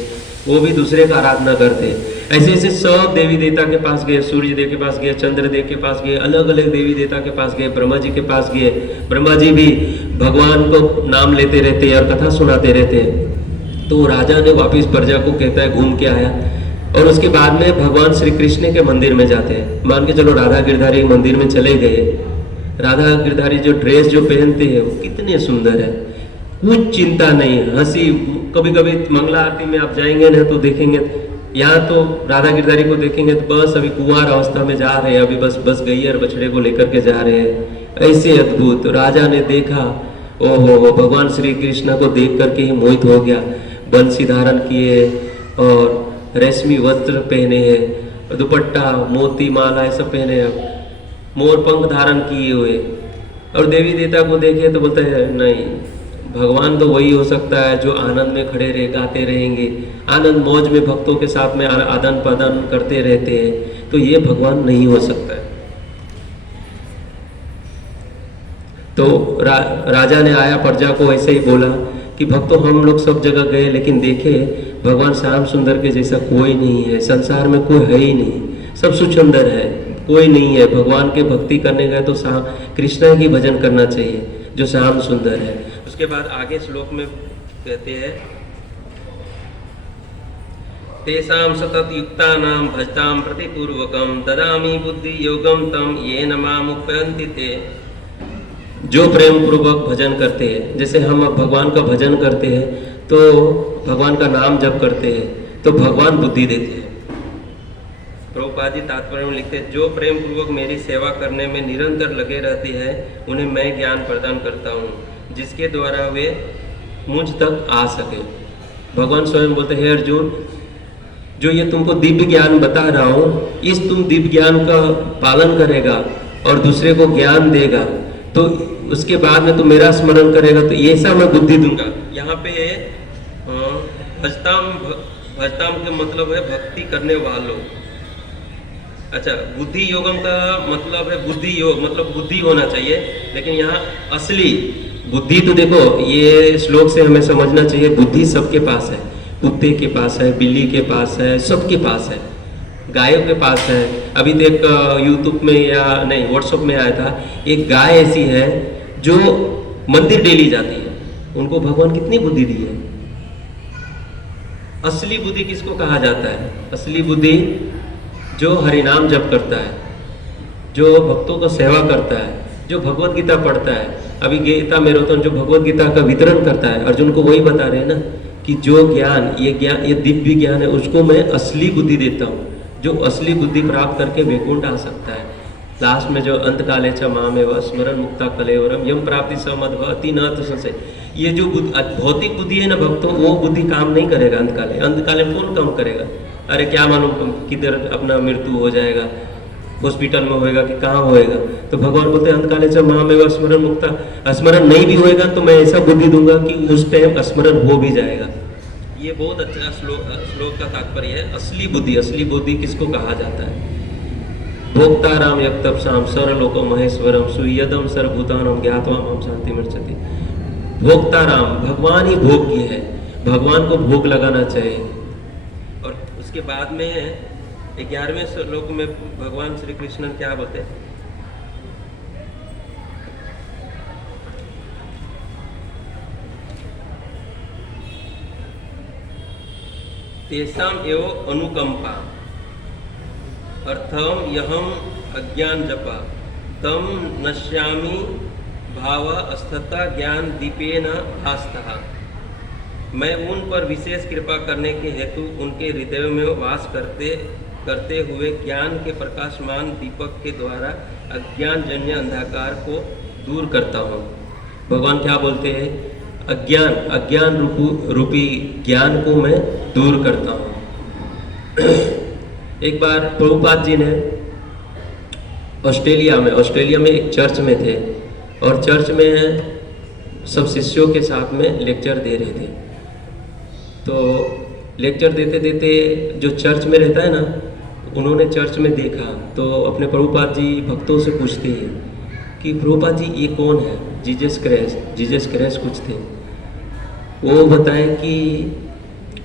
वो भी दूसरे का आराधना करते हैं। ऐसे ऐसे सब देवी देवता के पास गए, सूर्य देव के पास गए, चंद्र देव के पास गए, अलग अलग देवी देवता के पास गए, ब्रह्मा जी के पास गए। ब्रह्मा जी भी भगवान को नाम लेते रहते हैं और कथा सुनाते रहते हैं। तो राजा ने वापिस प्रजा को कहता है घूम के आया, और उसके बाद में भगवान श्री कृष्ण के मंदिर में जाते हैं। मान के चलो राधा गिरधारी मंदिर में चले गए। राधा गिरधारी जो ड्रेस जो पहनते हैं वो कितने सुंदर है, कुछ चिंता नहीं, हंसी। कभी कभी मंगला आरती में आप जाएंगे ना तो देखेंगे, यहाँ तो राधा गिरधारी को देखेंगे तो बस अभी कुंवार अवस्था में जा रहे हैं, अभी बस गैया और बछड़े को लेकर के जा रहे हैं, ऐसे अद्भुत। राजा ने देखा ओहो, भगवान श्री कृष्ण को देख करके ही मोहित हो गया। बंसी धारण किए और रेशमी वस्त्र पहने हैं, दुपट्टा मोती माला ये सब पहने हैं, मोर पंख धारण किए हुए, और देवी देवता को देखे तो बोलते हैं नहीं, भगवान तो वही हो सकता है जो आनंद में खड़े रहे, गाते रहेंगे, आनंद मौज में भक्तों के साथ में आदान प्रदान करते रहते हैं, तो ये भगवान नहीं हो सकता है। तो राजा ने आया प्रजा को ऐसे ही बोला कि भक्तों हम लोग सब जगह गए लेकिन देखे भगवान श्याम सुंदर के जैसा कोई नहीं है, संसार में कोई है ही नहीं, सब सुंदर है, कोई नहीं है। भगवान के भक्ति करने गए तो कृष्ण की भजन करना चाहिए जो श्याम सुंदर है। उसके बाद आगे श्लोक में कहते हैं तेषां सतत युक्तानां भजतां प्रतिपूर्वकं ददामि बुद्धि योगम तम येन माम उपयन्ति ते। जो प्रेम पूर्वक भजन करते हैं, जैसे हम अब भगवान का भजन करते हैं तो भगवान का नाम जप करते हैं तो भगवान बुद्धि देते हैं। प्रभुपाद जी तात्पर्य में लिखते हैं जो प्रेम पूर्वक मेरी सेवा करने में निरंतर लगे रहते हैं उन्हें मैं ज्ञान प्रदान करता हूँ जिसके द्वारा वे मुझ तक आ सके। भगवान स्वयं बोलते हैं, हे अर्जुन, जो ये तुमको दिव्य ज्ञान बता रहा हूँ, इस तुम दिव्य ज्ञान का पालन करेगा और दूसरे को ज्ञान देगा तो उसके बाद में तुम मेरा स्मरण करेगा तो ऐसा मैं बुद्धि दूंगा। यहाँ पे भजताम का मतलब है भक्ति करने वालों। अच्छा, बुद्धि योगम का मतलब है बुद्धि योग, मतलब बुद्धि होना चाहिए, लेकिन यहाँ असली बुद्धि तो देखो ये श्लोक से हमें समझना चाहिए बुद्धि सबके पास है, कुत्ते के पास है, बिल्ली के पास है, सबके पास है, गायों के पास है। अभी तो एक यूट्यूब में या नहीं व्हाट्सएप में आया था, एक गाय ऐसी है जो मंदिर डेली जाती है, उनको भगवान कितनी बुद्धि दी है। असली बुद्धि किसको कहा जाता है? असली बुद्धि जो हरिनाम जप करता है, जो भक्तों को सेवा करता है, जो भगवत गीता पढ़ता है। अभी गीता मैराथन जो भगवत गीता का वितरण करता है, अर्जुन को वही बता रहे हैं ना कि जो ज्ञान ये दिव्य ज्ञान है उसको मैं असली बुद्धि देता हूँ, जो असली बुद्धि प्राप्त करके वैकुंठ आ सकता है। लास्ट में जो अंत काले च मामेव स्मरण मुक्ता कलेवरम यम प्राप्ति समद्भवति न तो संशय, ये जो भौतिक बुद्धि है ना भक्तों, वो बुद्धि काम नहीं करेगा अंत काले में कौन काम करेगा? अरे क्या मालूम किधर अपना मृत्यु हो जाएगा, हॉस्पिटल में होएगा कि कहाँ होएगा। तो भगवान बोलते हैं अंतकाले च महामेव स्मरण मुक्ता, स्मरण नहीं भी होएगा तो मैं ऐसा बुद्धि दूंगा कि उस टाइम स्मरण हो भी जाएगा। ये बहुत अच्छा श्लोक का तात्पर्य है। असली बुद्धि किसको कहा जाता है? भोक्ताराम यक्तपसाम सर्वलोको महेश्वरम सुयदम सर्वभूतानां ज्ञात्वा मां शांति मृच्छति। भोक्ताराम, भगवान ही भोग्य है, भगवान को भोग लगाना चाहिए। और उसके बाद में 11वें श्लोक में भगवान श्री कृष्ण क्या बोलते हैं? तेषाम एव अनुकंपा अर्थम यहम अज्ञान जपा तम नश्यामि भाव अस्थता ज्ञान दीपेन भासतः। मैं उन पर विशेष कृपा करने के हेतु उनके हृदय में वास करते हुए ज्ञान के प्रकाशमान दीपक के द्वारा अज्ञान जन्य अंधकार को दूर करता हूँ। भगवान क्या बोलते हैं? अज्ञान रूपी ज्ञान को मैं दूर करता हूँ। एक बार प्रभुपाद जी ने ऑस्ट्रेलिया में एक चर्च में थे और चर्च में सब शिष्यों के साथ में लेक्चर दे रहे थे। तो लेक्चर देते देते जो चर्च में रहता है ना, उन्होंने चर्च में देखा तो अपने प्रभुपाद जी भक्तों से पूछते हैं कि प्रभुपाद जी ये कौन है? जीसस क्राइस्ट कुछ थे। वो बताए कि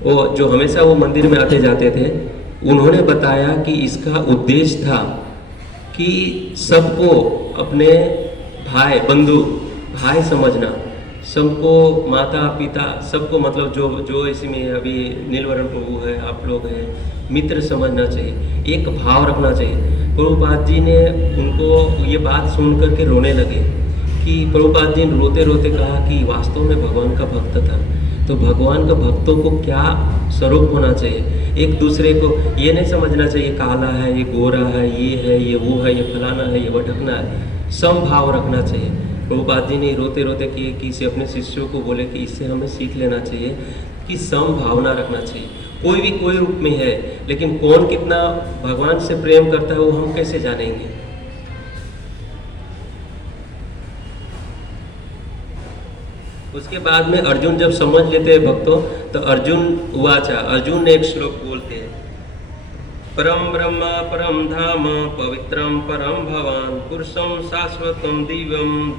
वो जो हमेशा वो मंदिर में आते जाते थे, उन्होंने बताया कि इसका उद्देश्य था कि सबको अपने भाई समझना, सबको माता पिता सबको, मतलब जो इसमें अभी नीलवरण प्रभु है, आप लोग हैं, मित्र समझना चाहिए, एक भाव रखना चाहिए। प्रभुपाद जी ने उनको ये बात सुन करके रोने लगे कि प्रभुपाद जी रोते रोते कहा कि वास्तव में भगवान का भक्त था, तो भगवान का भक्तों को क्या स्वरूप होना चाहिए? एक दूसरे को ये नहीं समझना चाहिए काला है, ये गोरा है, ये वो है, ये फलाना है, ये भटकना है। समभाव रखना चाहिए। प्रभुपाद जी ने रोते रोते कि इसे अपने शिष्यों को बोले कि इससे हमें सीख लेना चाहिए कि सम भावना रखना चाहिए। कोई भी कोई रूप में है, लेकिन कौन कितना भगवान से प्रेम करता है वो हम कैसे जानेंगे। उसके बाद में अर्जुन जब समझ लेते हैं भक्तों, तो अर्जुन उवाचा, अर्जुन ने एक श्लोक बोलते हैं, परम ब्रह्म परम धाम पवित्रम परम भवान पुरुषम शाश्वतम दिव्यम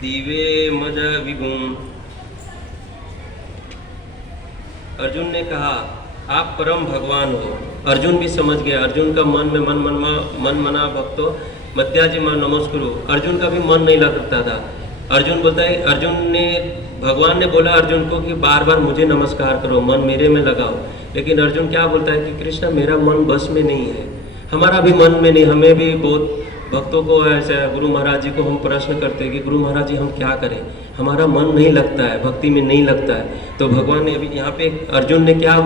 दिवे मज विभुम। अर्जुन ने कहा आप परम भगवान हो। अर्जुन भी समझ गया, अर्जुन का मन में मन मना भक्तों मध्याजी मां नमस्कुरु। अर्जुन का भी मन नहीं लगता था। अर्जुन बोलता है, भगवान ने बोला अर्जुन को कि बार बार मुझे नमस्कार करो, मन मेरे में लगाओ। लेकिन अर्जुन क्या बोलता है कि कृष्ण मेरा मन बस में नहीं है, हमारा भी मन में नहीं। हमें भी बहुत भक्तों को ऐसा, गुरु महाराज जी को हम प्रश्न करते हैं कि गुरु महाराज जी हम क्या करें, हमारा मन नहीं लगता है, भक्ति में नहीं लगता है। तो भगवान ने अभी यहाँ पे अर्जुन ने क्या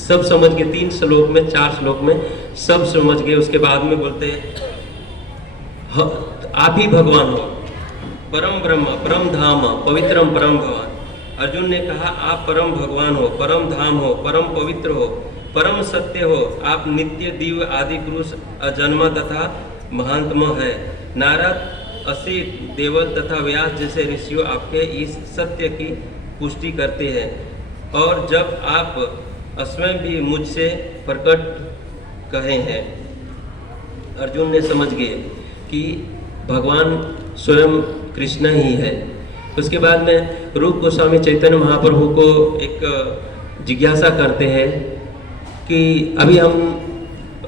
सब समझ गए, 3 श्लोक में 4 श्लोक में सब समझ गए। उसके बाद में बोलते हैं आप ही भगवान हो, परम ब्रह्म परम धाम पवित्रम परम भगवान। अर्जुन ने कहा आप परम भगवान हो, परम धाम हो, परम पवित्र हो, परम सत्य हो, आप नित्य दिव्य आदि पुरुष अजन्मा तथा महात्मा है। नारद असित देवल तथा व्यास जैसे ऋषियों आपके इस सत्य की पुष्टि करते हैं, और जब आप स्वयं भी मुझसे प्रकट कहे हैं। अर्जुन ने समझ गए कि भगवान स्वयं कृष्ण ही है। उसके बाद में रूप गोस्वामी चैतन्य महाप्रभु को एक जिज्ञासा करते हैं कि अभी हम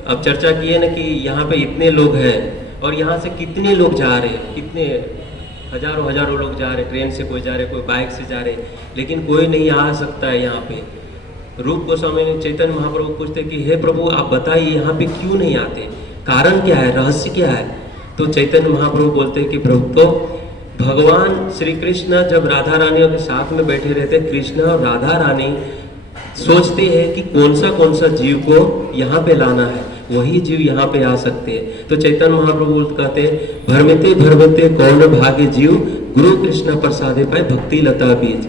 अब चर्चा किए ना कि यहाँ पे इतने लोग हैं और यहाँ से कितने लोग जा रहे हैं, कितने हजारों लोग जा रहे, ट्रेन से कोई जा रहे, कोई बाइक से जा रहे, लेकिन कोई नहीं आ सकता है यहाँ पे। रूप गोस्वामी चैतन्य महाप्रभु पूछते कि हे प्रभु आप बताइए यहाँ पे क्यों नहीं आते, कारण क्या है, रहस्य क्या है। तो चैतन्य महाप्रभु बोलते हैं कि प्रभु तो भगवान श्री कृष्ण जब राधा रानियों के साथ में बैठे रहते, कृष्ण और राधा रानी सोचते हैं कि कौन सा जीव को यहाँ पे लाना है, वही जीव यहाँ पे आ सकते हैं। तो चैतन्य महाप्रभु कहते हैं भ्रमिते भ्रमिते कौन भाग्य जीव गुरु कृष्ण प्रसादे पाए भक्ति लता बीज।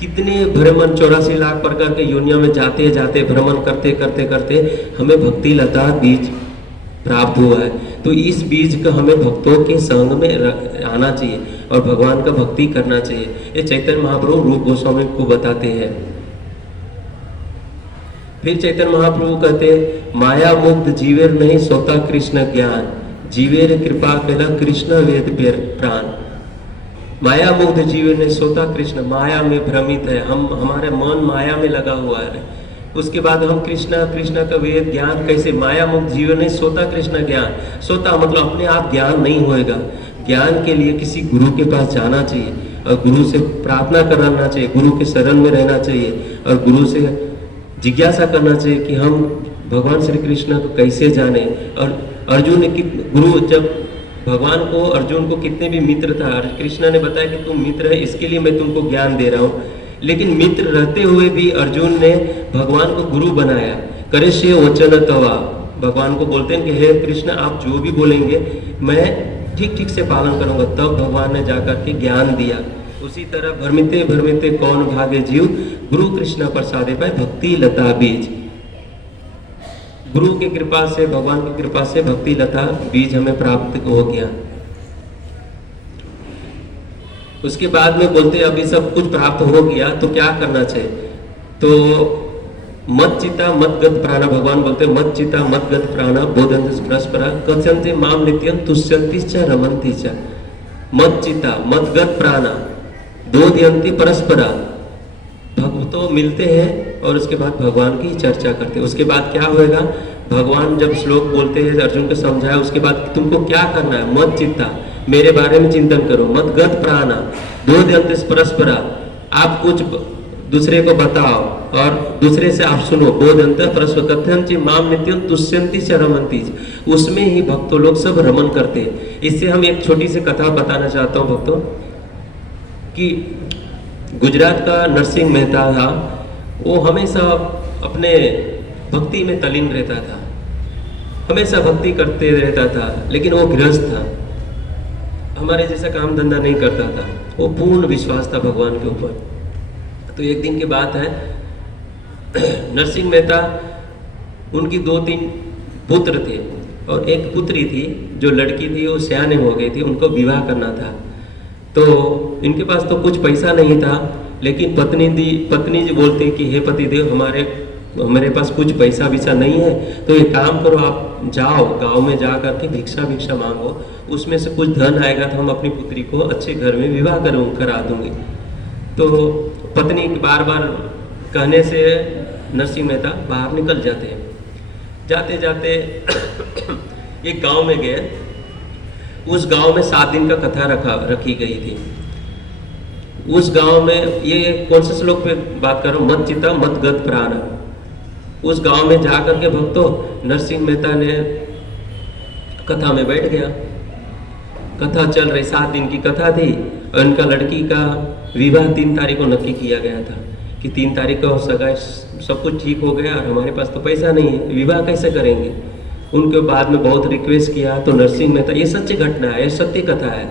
कितने भ्रमण 84 लाख प्रकार के योनियों में जाते जाते भ्रमण करते करते करते हमें भक्ति लता बीज प्राप्त हुआ है। तो इस बीज का हमें भक्तों के संग में आना चाहिए और भगवान का भक्ति करना चाहिए। ये चैतन्य महाप्रभु रूप गोस्वामी को बताते हैं। फिर चैतन्य महाप्रभु कहते हैं माया मुक्त जीवेर नहीं सोता कृष्ण ज्ञान, जीवेर कृपा केला कृष्ण वेद प्राण। माया मुक्त जीवन ने सोता कृष्ण, माया में भ्रमित है, हमारे मन माया में लगा हुआ है। उसके बाद हम कृष्ण का वेद ज्ञान कैसे, माया मुक्त जीवन ने सोता कृष्ण ज्ञान। सोता मतलब अपने आप ज्ञान नहीं होएगा, ज्ञान के लिए किसी गुरु के पास जाना चाहिए और गुरु से प्रार्थना करना चाहिए, गुरु के शरण में रहना चाहिए और गुरु से जिज्ञासा करना चाहिए कि हम भगवान श्री कृष्ण को कैसे जाने। और अर्जुन ने गुरु जब भगवान को अर्जुन को कितने भी मित्र था, कृष्ण ने बताया कि तुम मित्र है इसके लिए मैं तुमको ज्ञान दे रहा हूँ, लेकिन मित्र रहते हुए भी अर्जुन ने भगवान को गुरु बनाया। करेश्य वचन तवा, भगवान को बोलते हैं कि हे कृष्ण आप जो भी बोलेंगे मैं ठीक से पालन करूंगा। तब भगवान ने जाकर के ज्ञान दिया। उसी तरह भ्रमिते भ्रमिते कौन भागे जीव गुरु कृष्ण प्रसादे पाए भक्ति लता बीज। गुरु की कृपा से, भगवान की कृपा से भक्ति लता बीज हमें प्राप्त हो गया। उसके बाद में बोलते अभी सब कुछ प्राप्त हो गया तो क्या करना चाहिए। तो मत चिता मत गत प्राण, भगवान बोलते मत चिता मत गत प्राण बोधंत परस्परा कथयन्ते माम नित्यं तुष्यन्ति च रमन्ति च। मत चिता मत गत प्राण बोधयन्ति परस्परा, भक्तों मिलते हैं और उसके बाद भगवान की चर्चा करते हैं। उसके बाद क्या होएगा, भगवान जब श्लोक बोलते हैं अर्जुन को समझाया, उसके बाद तुमको क्या करना है, मत चित्ता मेरे बारे में चिंतन करो, मत गत प्राणा बोधयन्ति परस्परा, आप कुछ दूसरे को बताओ और दूसरे से आप सुनो। बोधयन्त परस्पर कथयन्ति माम नित्यं तुष्यन्ति च रमन्ति, उसमें ही भक्तों लोग सब रमन करते हैं। इससे हम एक छोटी सी कथा बताना चाहता हूँ भक्तों कि गुजरात का नरसिंह मेहता था, वो हमेशा अपने भक्ति में तल्लीन रहता था, हमेशा भक्ति करते रहता था, लेकिन वो गृहस्थ था। हमारे जैसा काम धंधा नहीं करता था, वो पूर्ण विश्वास था भगवान के ऊपर। तो एक दिन की बात है, नरसिंह मेहता, उनकी 2-3 पुत्र थे और एक पुत्री थी, जो लड़की थी वो सयाने हो गई थी, उनको विवाह करना था। तो इनके पास तो कुछ पैसा नहीं था, लेकिन पत्नी जी बोलती कि हे पतिदेव, हमारे पास कुछ पैसा विसा नहीं है, तो एक काम करो, आप जाओ गांव में जा करके भिक्षा मांगो, उसमें से कुछ धन आएगा तो हम अपनी पुत्री को अच्छे घर में विवाह करा दूंगी। तो पत्नी बार बार कहने से नरसिंह मेहता बाहर निकल जाते हैं। जाते जाते एक गांव में गए। उस गांव में 7 दिन का कथा रखी गई थी। उस गांव में, ये कौन से श्लोक पे बात कर रहा हूँ, मत चिता मत गत प्राण। उस गांव में जाकर के भक्तों, नरसिंह मेहता ने कथा में बैठ गया। कथा चल रही, 7 दिन की कथा थी और उनका लड़की का विवाह 3 तारीख को नक्की किया गया था कि 3 तारीख को सगाई, सब कुछ ठीक हो गया और हमारे पास तो पैसा नहीं है, विवाह कैसे करेंगे। उनके बाद में बहुत रिक्वेस्ट किया तो नरसिंह मेहता, ये सच्ची घटना है, ये सत्य कथा है,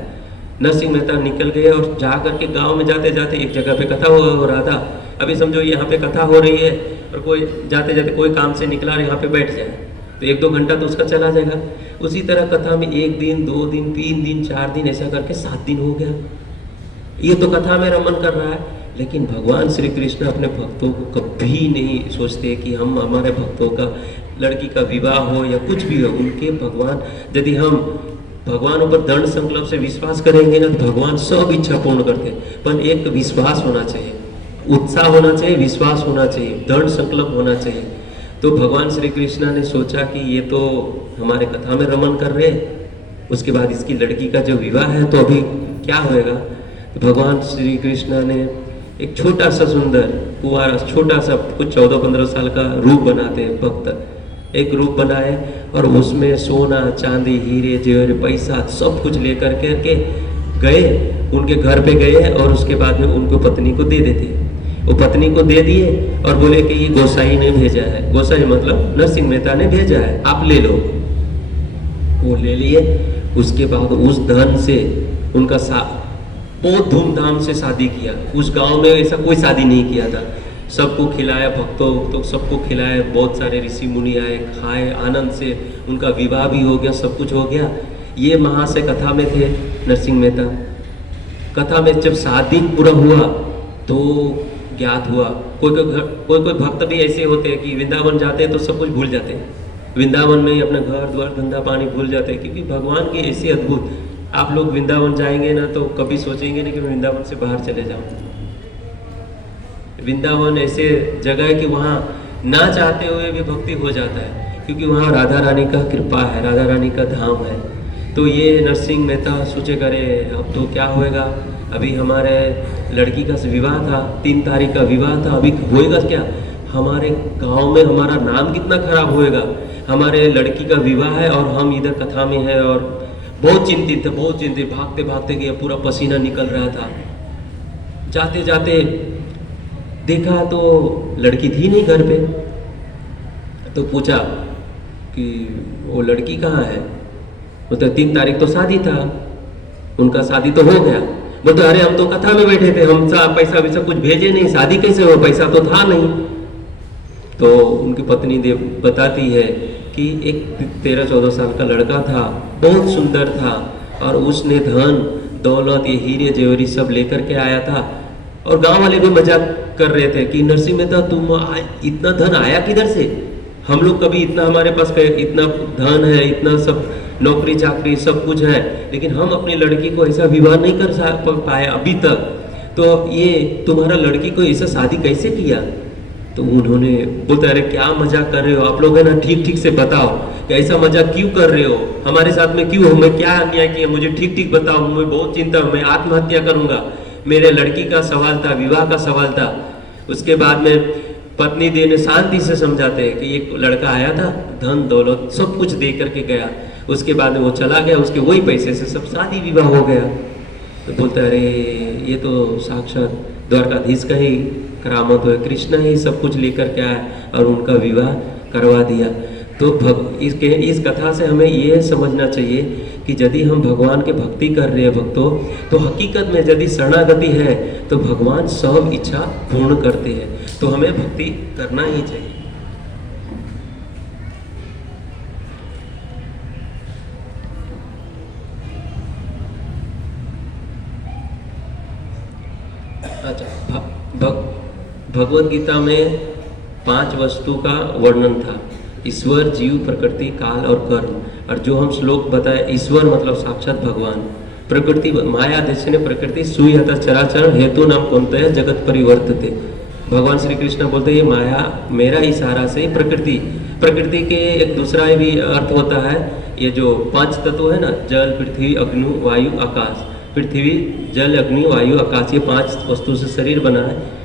नरसिंह मेहता निकल गए और जा करके गांव में जाते जाते एक जगह पे कथा हो रहा था। अभी समझो यहाँ पे कथा हो रही है और कोई जाते जाते कोई काम से निकला और यहाँ पे बैठ जाए तो 1-2 घंटा तो उसका चला जाएगा। उसी तरह कथा में 1 दिन, 2 दिन, 3 दिन, 4 दिन, ऐसा करके 7 दिन हो गया। ये तो कथा में रमन कर रहा है, लेकिन भगवान श्री कृष्ण अपने भक्तों को कभी नहीं सोचते कि हम, हमारे भक्तों का लड़की का विवाह हो या कुछ भी हो, उनके भगवान, यदि हम भगवान ऊपर दृढ़ संकल्प से विश्वास करेंगे ना तो भगवान सब इच्छा पूर्ण करते हैं। पर एक विश्वास होना चाहिए, उत्साह होना चाहिए, विश्वास होना चाहिए, दृढ़ संकल्प होना चाहिए। तो भगवान श्री कृष्ण ने सोचा कि ये तो हमारे कथा में रमन कर रहे हैं, उसके बाद इसकी लड़की का जो विवाह है तो अभी क्या होएगा। तो भगवान श्री कृष्ण ने एक छोटा सा सुंदर कुंवारा, छोटा सा कुछ 14-15 साल का रूप बनाते हैं भक्त, एक रूप बनाए और उसमें सोना चांदी हीरे जेवर पैसा सब कुछ लेकर के गए, उनके घर पे गए और उसके बाद में उनको पत्नी को दे देते। वो पत्नी को दे दिए और बोले कि ये गोसाई ने भेजा है, गोसाई मतलब नरसिंह मेहता ने भेजा है, आप ले लो। वो ले लिए। उसके बाद उस धन से उनका बहुत धूमधाम से शादी किया। उस गांव में ऐसा कोई शादी नहीं किया था, सबको खिलाया, भक्तों तो सबको खिलाया, बहुत सारे ऋषि मुनि आए, खाए, आनंद से उनका विवाह भी हो गया, सब कुछ हो गया। ये महाशय कथा में थे नरसिंह मेहता। कथा में जब 7 दिन पूरा हुआ तो ज्ञात हुआ, कोई भक्त भी ऐसे होते हैं कि वृंदावन जाते हैं तो सब कुछ भूल जाते हैं, वृंदावन में ही अपना घर द्वार धंधा पानी भूल जाते हैं, क्योंकि भगवान की ऐसी अद्भुत। आप लोग वृंदावन जाएंगे ना तो कभी सोचेंगे नहीं कि मैं वृंदावन से बाहर चले जाऊं। वृंदावन ऐसे जगह है कि वहाँ ना चाहते हुए भी भक्ति हो जाता है, क्योंकि वहाँ राधा रानी का कृपा है, राधा रानी का धाम है। तो ये नरसिंह मेहता सोचे करे अब तो क्या होएगा, अभी हमारे लड़की का विवाह था, 3 तारीख का विवाह था, अभी होएगा क्या, हमारे गांव में हमारा नाम कितना खराब होएगा, हमारे लड़की का विवाह है और हम इधर कथा में है। और बहुत चिंतित थे, बहुत चिंतित, भागते भागते गए, पूरा पसीना निकल रहा था। जाते जाते देखा तो लड़की थी नहीं घर पे। तो पूछा कि वो लड़की कहाँ है, मतलब 3 तारीख तो शादी था, उनका शादी तो हो गया। बोलते अरे हम तो कथा में बैठे थे, हम पैसा वैसा कुछ भेजे नहीं, शादी कैसे हो, पैसा तो था नहीं। तो उनकी पत्नी देव बताती है कि एक 13-14 साल का लड़का था, बहुत सुंदर था, और उसने धन दौलत ये हीरे जेवरी सब लेकर के आया था। और गांव वाले भी मजाक कर रहे थे कि नरसिंह मेहता तुम इतना धन आया किधर से, हम लोग कभी इतना, हमारे पास इतना धन है, इतना सब नौकरी चाकरी सब कुछ है, लेकिन हम अपनी लड़की को ऐसा विवाह नहीं कर पाए अभी तक, तो ये तुम्हारा लड़की को ऐसा शादी कैसे किया। तो उन्होंने बोलते अरे क्या मजाक कर रहे हो आप लोग, है ना, ठीक ठीक से बताओ कि ऐसा मजाक क्यों कर रहे हो, हमारे साथ में क्यों हो, मैं क्या अन्याय किया, मुझे ठीक ठीक बताओ, मैं बहुत चिंता, मैं आत्महत्या करूंगा, मेरे लड़की का सवाल था, विवाह का सवाल था। उसके बाद में पत्नी देव ने शांति से समझाते हैं कि एक लड़का आया था, धन दौलत सब कुछ दे करके गया, उसके बाद में वो चला गया, उसके वही पैसे से सब शादी विवाह हो गया। तो बोलते अरे ये तो साक्षात द्वारकाधीश का ही करामत है, कृष्ण ही सब कुछ लेकर के आया और उनका विवाह करवा दिया। तो इस कथा से हमें ये समझना चाहिए कि यदि हम भगवान के भक्ति कर रहे हैं भक्तों, तो हकीकत में यदि शरणागति है तो भगवान सब इच्छा पूर्ण करते हैं, तो हमें भक्ति करना ही चाहिए। अच्छा, भगवत गीता में 5 वस्तु का वर्णन था, ईश्वर, जीव, प्रकृति, काल और कर्म। और जो हम श्लोक बताए, ईश्वर मतलब साक्षात भगवान, प्रकृति माया देश ने प्रकृति सुयता चराचर हेतु नाम कौनते जगत परिवर्तते। भगवान श्री कृष्ण बोलते हैं ये माया मेरा इशारा से प्रकृति के एक दूसरा भी अर्थ होता है, ये जो 5 तत्व है ना, जल, पृथ्वी, अग्नि, वायु, आकाश। पृथ्वी, जल, अग्नि, वायु, आकाश, ये 5 वस्तु से शरीर बना है।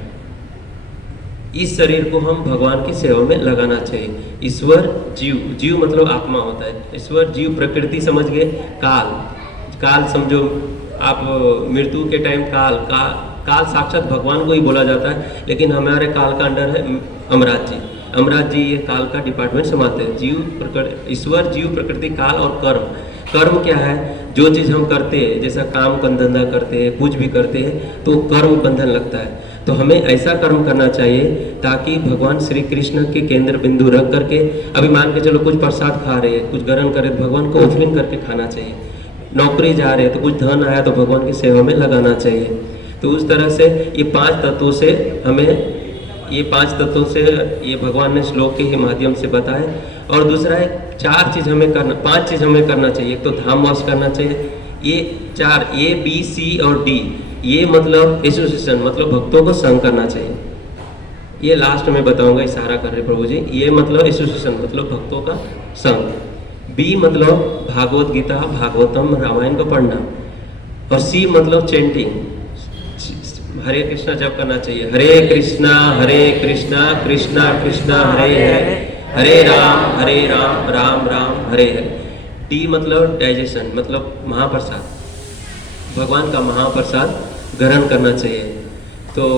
इस शरीर को हम भगवान की सेवा में लगाना चाहिए। ईश्वर, जीव मतलब आत्मा होता है। ईश्वर, जीव, प्रकृति समझ गए। काल समझो आप, मृत्यु के टाइम काल साक्षात भगवान को ही बोला जाता है, लेकिन हमारे काल का अंडर है अमराज जी ये काल का डिपार्टमेंट संभालते हैं। ईश्वर, जीव, प्रकृति, काल और कर्म क्या है? जो चीज़ हम करते हैं, जैसा काम धंधा करते हैं, कुछ भी करते हैं तो कर्म बंधन लगता है। तो हमें ऐसा कर्म करना चाहिए ताकि भगवान श्री कृष्ण के केंद्र बिंदु रख करके, अभी मान के चलो कुछ प्रसाद खा रहे हैं, कुछ ग्रहण करे तो भगवान को ऑफरिंग करके खाना चाहिए। नौकरी जा रहे हैं तो कुछ धन आया तो भगवान की सेवा में लगाना चाहिए। तो उस तरह से ये 5 तत्वों से ये भगवान ने श्लोक के ही माध्यम से बताए। और दूसरा है 5 चीज़ हमें करना चाहिए। एक तो धाम वास करना चाहिए। ये 4 A, B, C और D, ये मतलब एसोसिएशन, मतलब भक्तों को संग करना चाहिए। ये लास्ट में बताऊंगा, इशारा कर रहे प्रभु जी। ये मतलब एसोसिएशन मतलब भक्तों का संग। B मतलब भागवत गीता, भागवतम, रामायण को पढ़ना। और C मतलब चेंटिंग, हरे कृष्णा जप करना चाहिए। हरे कृष्णा कृष्णा कृष्णा हरे हरे, हरे राम राम राम हरे हरे। डी मतलब डाइजेशन, मतलब महाप्रसाद, भगवान का महाप्रसाद ग्रहण करना चाहिए। तो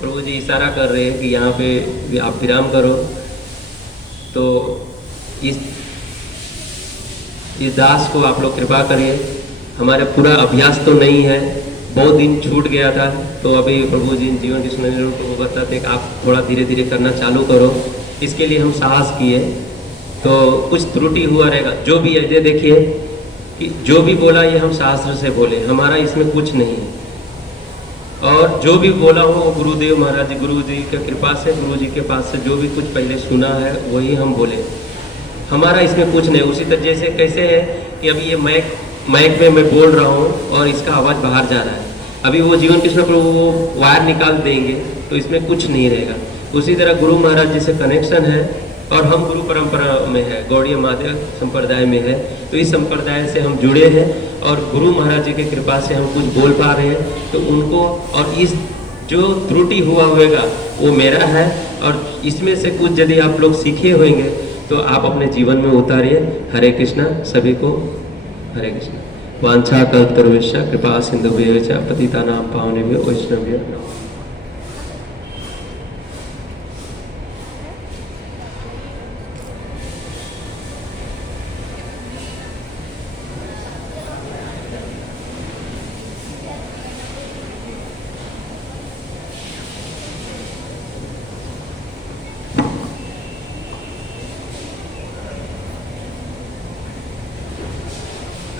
प्रभु जी इशारा कर रहे हैं कि यहाँ पे आप विराम करो। तो इस दास को आप लोग कृपा करिए। हमारे पूरा अभ्यास तो नहीं है, बहुत दिन छूट गया था, तो अभी प्रभु जी जीवन कृष्ण को बताते कि आप थोड़ा धीरे धीरे करना चालू करो। इसके लिए हम साहस किए, तो कुछ त्रुटि हुआ रहेगा। जो भी है, ये देखिए कि जो भी बोला ये हम शास्त्र से बोले, हमारा इसमें कुछ नहीं है। और जो भी बोला हो वो गुरुदेव महाराज जी, गुरु जी की कृपा से, गुरु जी के पास से जो भी कुछ पहले सुना है वही हम बोले, हमारा इसमें कुछ नहीं। उसी तरह जैसे कैसे है कि अभी ये माइक में मैं बोल रहा हूँ और इसका आवाज़ बाहर जा रहा है, अभी वो जीवन कृष्ण प्रभु वो वायर निकाल देंगे तो इसमें कुछ नहीं रहेगा। उसी तरह गुरु महाराज जी से कनेक्शन है और हम गुरु परंपरा में है, गौड़ीय माध्य संप्रदाय में है, तो इस संप्रदाय से हम जुड़े हैं और गुरु महाराज जी की कृपा से हम कुछ बोल पा रहे हैं। तो उनको और इस जो त्रुटि हुआ होगा वो मेरा है, और इसमें से कुछ यदि आप लोग सीखे होंगे तो आप अपने जीवन में उतारिए। हरे कृष्णा सभी को, हरे कृष्णा। वांछा कल्पतरुभ्यश्च कृपा सिंधुभ्यश्च पतितानां पावनेभ्यो वैष्णवेभ्यो नमः।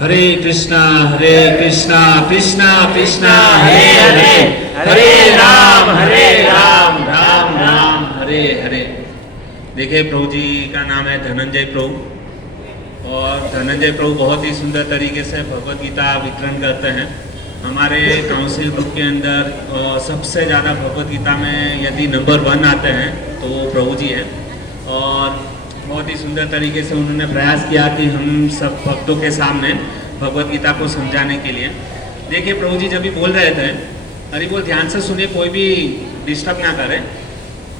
हरे कृष्णा कृष्णा कृष्णा हरे हरे, हरे राम राम राम हरे हरे। देखिए प्रभु जी का नाम है धनंजय प्रभु, और धनंजय प्रभु बहुत ही सुंदर तरीके से भगवत गीता वितरण करते हैं। हमारे काउंसिल ग्रुप के अंदर सबसे ज़्यादा भगवत गीता में यदि नंबर 1 आते हैं तो वो प्रभु जी हैं, और बहुत ही सुंदर तरीके से उन्होंने प्रयास किया कि हम सब भक्तों के सामने भगवत गीता को समझाने के लिए। देखिए प्रभु जी जब भी बोल रहे थे, अरे बोल ध्यान से सुनिए, कोई भी डिस्टर्ब ना करें,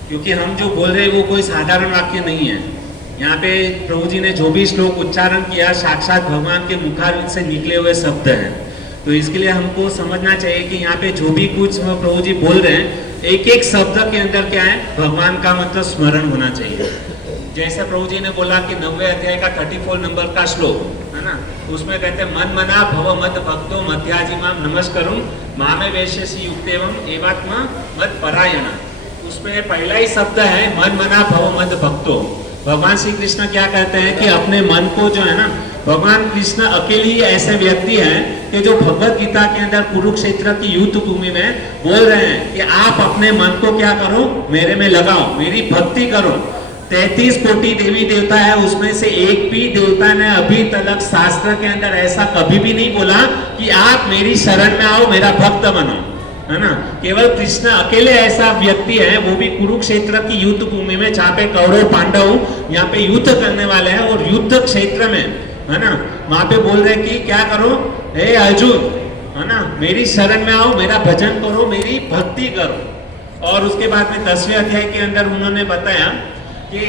क्योंकि हम जो बोल रहे हैं वो कोई साधारण वाक्य नहीं है। यहाँ पे प्रभु जी ने जो भी श्लोक उच्चारण किया साक्षात भगवान के मुखारविंद से निकले हुए शब्द हैं। तो इसके लिए हमको समझना चाहिए कि यहाँ पे जो भी कुछ प्रभु जी बोल रहे हैं, एक एक शब्द के अंदर क्या है, भगवान का मतलब स्मरण होना चाहिए। जैसे प्रभु जी ने बोला कि 90 अध्याय का 34 नंबर का श्लोक है ना, उसमें कहते हैं मन मना भव मद भक्तो मध्याजिमाम नमस्करुम मामे वैश्यसी युक्तेवम एवात्मा मद परायणा। उसमें पहला ही शब्द है मन मना भव मद भक्तो। भगवान श्री कृष्ण क्या कहते हैं कि अपने मन को जो है ना, भगवान कृष्ण अकेले ही ऐसे व्यक्ति हैं कि जो भगवत गीता के अंदर कुरुक्षेत्र की युद्ध भूमि में बोल रहे हैं कि आप अपने मन को क्या करो, मेरे में लगाओ, मेरी भक्ति करो। 33 कोटि देवी देवता है, उसमें से एक भी देवता ने अभी तक शास्त्र के अंदर ऐसा कभी भी नहीं बोला कि आप मेरी शरण में आओ, मेरा भक्त बनो, है ना। केवल कृष्ण अकेले ऐसा व्यक्ति है, वो भी कुरुक्षेत्र की युद्ध भूमि में, जहाँ पे कौरव पांडव यहाँ पे युद्ध करने वाले हैं, और युद्ध क्षेत्र में है ना, वहां पे बोल रहे कि क्या करो, हे अर्जुन, है ना, मेरी शरण में आओ, मेरा भजन करो, मेरी भक्ति करो। और उसके बाद में 10वें अध्याय के अंदर उन्होंने बताया कि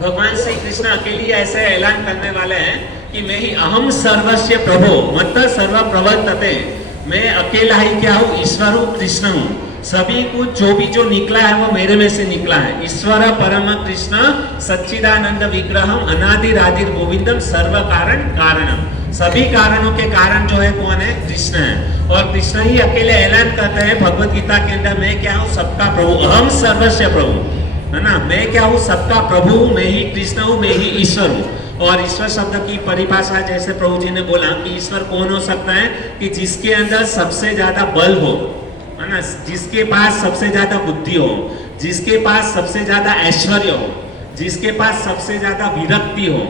भगवान श्री कृष्ण अकेले ऐसे ऐलान करने वाले हैं कि मैं ही अहम सर्वस्व प्रभो मत सर्व प्रवर्तते, मैं अकेला ही क्या हूँ, ईश्वर हूँ, कृष्ण हूँ। सभी कुछ जो निकला है वो मेरे में से निकला है। ईश्वर परम कृष्ण सच्चिदानंद विग्रहम अनादिरादिर गोविंदम सर्व कारण कारणम। सभी कारणों के कारण जो है कौन है, कृष्ण है। और कृष्ण ही अकेले ऐलान करते हैं भगवत गीता के अंदर, मैं क्या हूँ, सबका प्रभु, अहम सर्वस्व प्रभु, है ना, मैं क्या हूँ, सबका प्रभु, मैं ही कृष्ण हूँ, मैं ही ईश्वर हूँ। और ईश्वर शब्द की परिभाषा जैसे प्रभु जी ने बोला कि ईश्वर कौन हो सकता है, कि जिसके अंदर सबसे ज्यादा बल हो, है ना, जिसके पास सबसे ज्यादा बुद्धि हो, जिसके पास सबसे ज्यादा ऐश्वर्य हो, जिसके पास सबसे ज्यादा विरक्ति हो,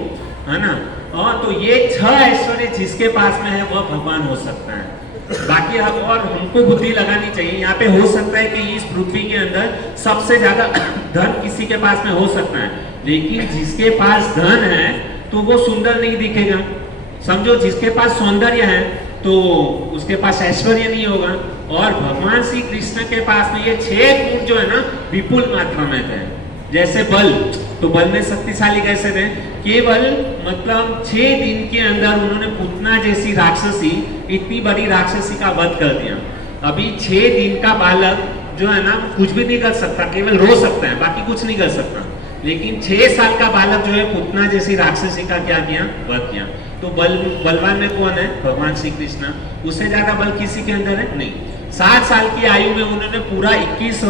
है ना। और तो ये 6 ऐश्वर्य जिसके पास में है वह भगवान हो सकता है। बाकी और हमको बुद्धि लगानी चाहिए। यहाँ पे हो सकता है कि इस पृथ्वी के अंदर सबसे ज्यादा धन किसी के पास में हो सकता है, लेकिन जिसके पास धन है तो वो सुंदर नहीं दिखेगा। समझो जिसके पास सौंदर्य है तो उसके पास ऐश्वर्य नहीं होगा। और भगवान श्री कृष्ण के पास में ये 6 गुण जो है ना विपुल मात्रा में थे। जैसे बल, तो बल में शक्तिशाली कैसे थे, केवल मतलब 6 दिन के अंदर उन्होंने पूतना जैसी राक्षसी, इतनी बड़ी राक्षसी का वध कर दिया। अभी 6 दिन का बालक जो है ना कुछ भी नहीं कर सकता, केवल रो सकता है, बाकी कुछ नहीं कर सकता। लेकिन 6 साल का बालक जो है पूतना जैसी राक्षसी का क्या किया, वध किया। तो बलवान में कौन है, भगवान श्री कृष्ण। उससे ज्यादा बल किसी के अंदर है नहीं। 60 साल की आयु में उन्होंने पूरा 21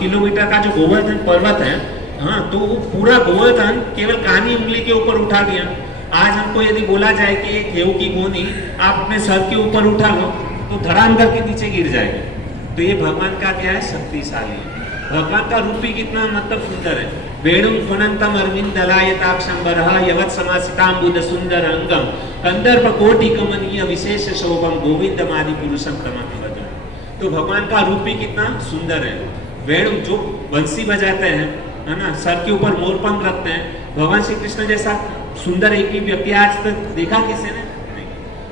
किलोमीटर का जो गोवर्धन पर्वत है, हाँ, तो वो पूरा गोवर्धन केवल कानी उंगली के ऊपर उठा दिया। आज हमको यदि बोला जाए कि एक गेहूं की गोनी आप अपने सर के ऊपर उठा लो तो धड़ाम करके नीचे गिर जाएगा। तो ये भगवान का क्या है, शक्तिशाली है। भगवान का रूप भी कितना मतलब सुंदर है। वेणुम गुणंतम अरविंद दलायताक्षंबरः यवत् समासितांबुद सुंदर अंगम कंदर्प कोटि कमनीय विशेष शोभम गोविंदमादि पुरुषम तमति वदन। तो भगवान का रूप भी कितना सुंदर है। वेणु जो बंसी बजाते हैं, है ना, सर के ऊपर मोरपंख रखते हैं। भगवान श्री कृष्ण जैसा सुंदर एक भी व्यक्ति आज तक देखा किसी ने नहीं।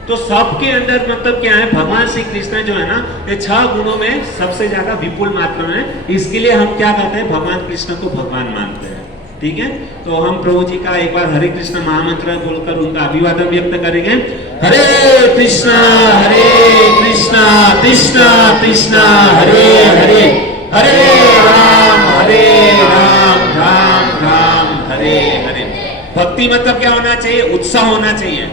तो सबके अंदर मतलब क्या है, भगवान श्री कृष्ण जो है ना ये 6 गुणों में सबसे ज्यादा विपुल मात्रा में। इसके लिए हम क्या कहते हैं, भगवान कृष्ण को भगवान मानते हैं। ठीक है, तो हम प्रभु जी का एक बार हरे कृष्ण महामंत्र बोलकर उनका अभिवादन व्यक्त करेंगे। हरे कृष्णा कृष्णा कृष्णा हरे हरे, हरे राम राम राम हरे हरे। भक्ति मतलब क्या होना चाहिए, उत्साह होना चाहिए।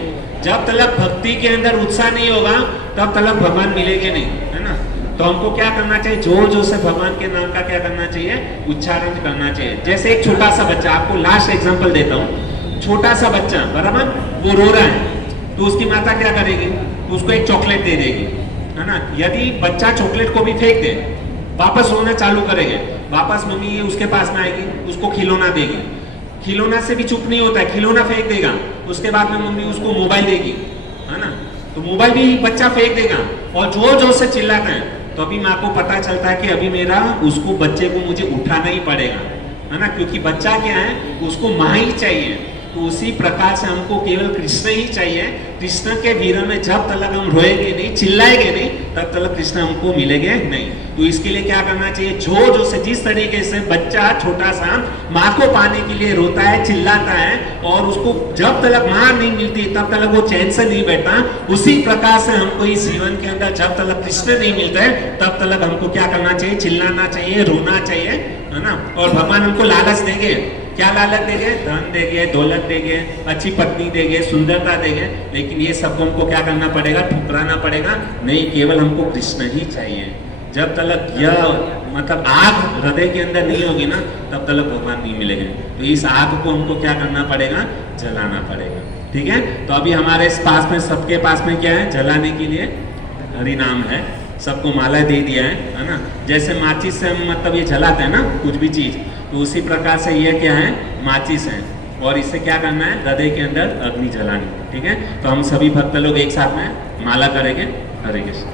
जब तक भक्ति के अंदर उत्साह नहीं होगा तब तक भगवान मिलेंगे नहीं, है ना। तो हमको क्या करना चाहिए, जोर जोर से भगवान के नाम का क्या करना चाहिए, उच्चारण करना चाहिए। जैसे एक छोटा सा बच्चा, आपको लास्ट एग्जांपल देता हूँ। छोटा सा बच्चा बराबर वो रो रहा है तो उसकी माता क्या करेगी, उसको एक चॉकलेट दे देगी, है ना। यदि बच्चा चॉकलेट को भी फेंक दे, वापस रोना चालू करेंगे, वापस मम्मी उसके पास में आएगी, उसको खिलौना देगी। खिलौना से भी चुप नहीं होता है, खिलौना फेंक देगा, उसके बाद में मम्मी उसको मोबाइल देगी, है ना। तो मोबाइल भी बच्चा फेंक देगा और जोर जोर से चिल्लाता है। तो अभी माँ को पता चलता है कि अभी मेरा उसको बच्चे को मुझे उठाना ही पड़ेगा, है ना, क्योंकि बच्चा क्या है, उसको माँ ही चाहिए। तो उसी प्रकार से हमको केवल कृष्ण ही चाहिए। कृष्ण के विरह में जब तक हम रोएंगे नहीं, चिल्लाएंगे नहीं, तब तक कृष्ण हमको मिलेंगे नहीं। तो इसके लिए क्या करना चाहिए, जोर जोर से, जिस तरीके से बच्चा छोटा सा माँ को पाने के लिए रोता है, चिल्लाता है, और उसको जब तक माँ नहीं मिलती तब तक वो चैन से नहीं बैठता, उसी प्रकार से हमको इस जीवन के अंदर जब तक कृष्ण नहीं मिलता है तब तक हमको क्या करना चाहिए, चिल्लाना चाहिए, रोना चाहिए, है ना। और भगवान हमको लालच देंगे क्या लालच देंगे? धन देंगे, दौलत देंगे, अच्छी पत्नी देंगे, सुंदरता देंगे, लेकिन ये सबको हमको क्या करना पड़ेगा? ठुकराना पड़ेगा। नहीं, केवल हमको कृष्ण ही चाहिए। जब तक यह मतलब आग हृदय के अंदर नहीं होगी ना, तब तक भगवान नहीं मिलेंगे। तो इस आग को हमको क्या करना पड़ेगा? जलाना पड़ेगा। ठीक है, तो अभी हमारे इस पास में, सबके पास में क्या है जलाने के लिए? हरि नाम है। सबको माला दे दिया है ना। जैसे माचिस से हम मतलब ये जलाते हैं ना कुछ भी चीज, तो उसी प्रकार से ये क्या है? माचिस है। और इसे क्या करना है? हृदय के अंदर अग्नि जलानी। ठीक है, तो हम सभी भक्त लोग एक साथ में माला करेंगे। हरे कृष्ण।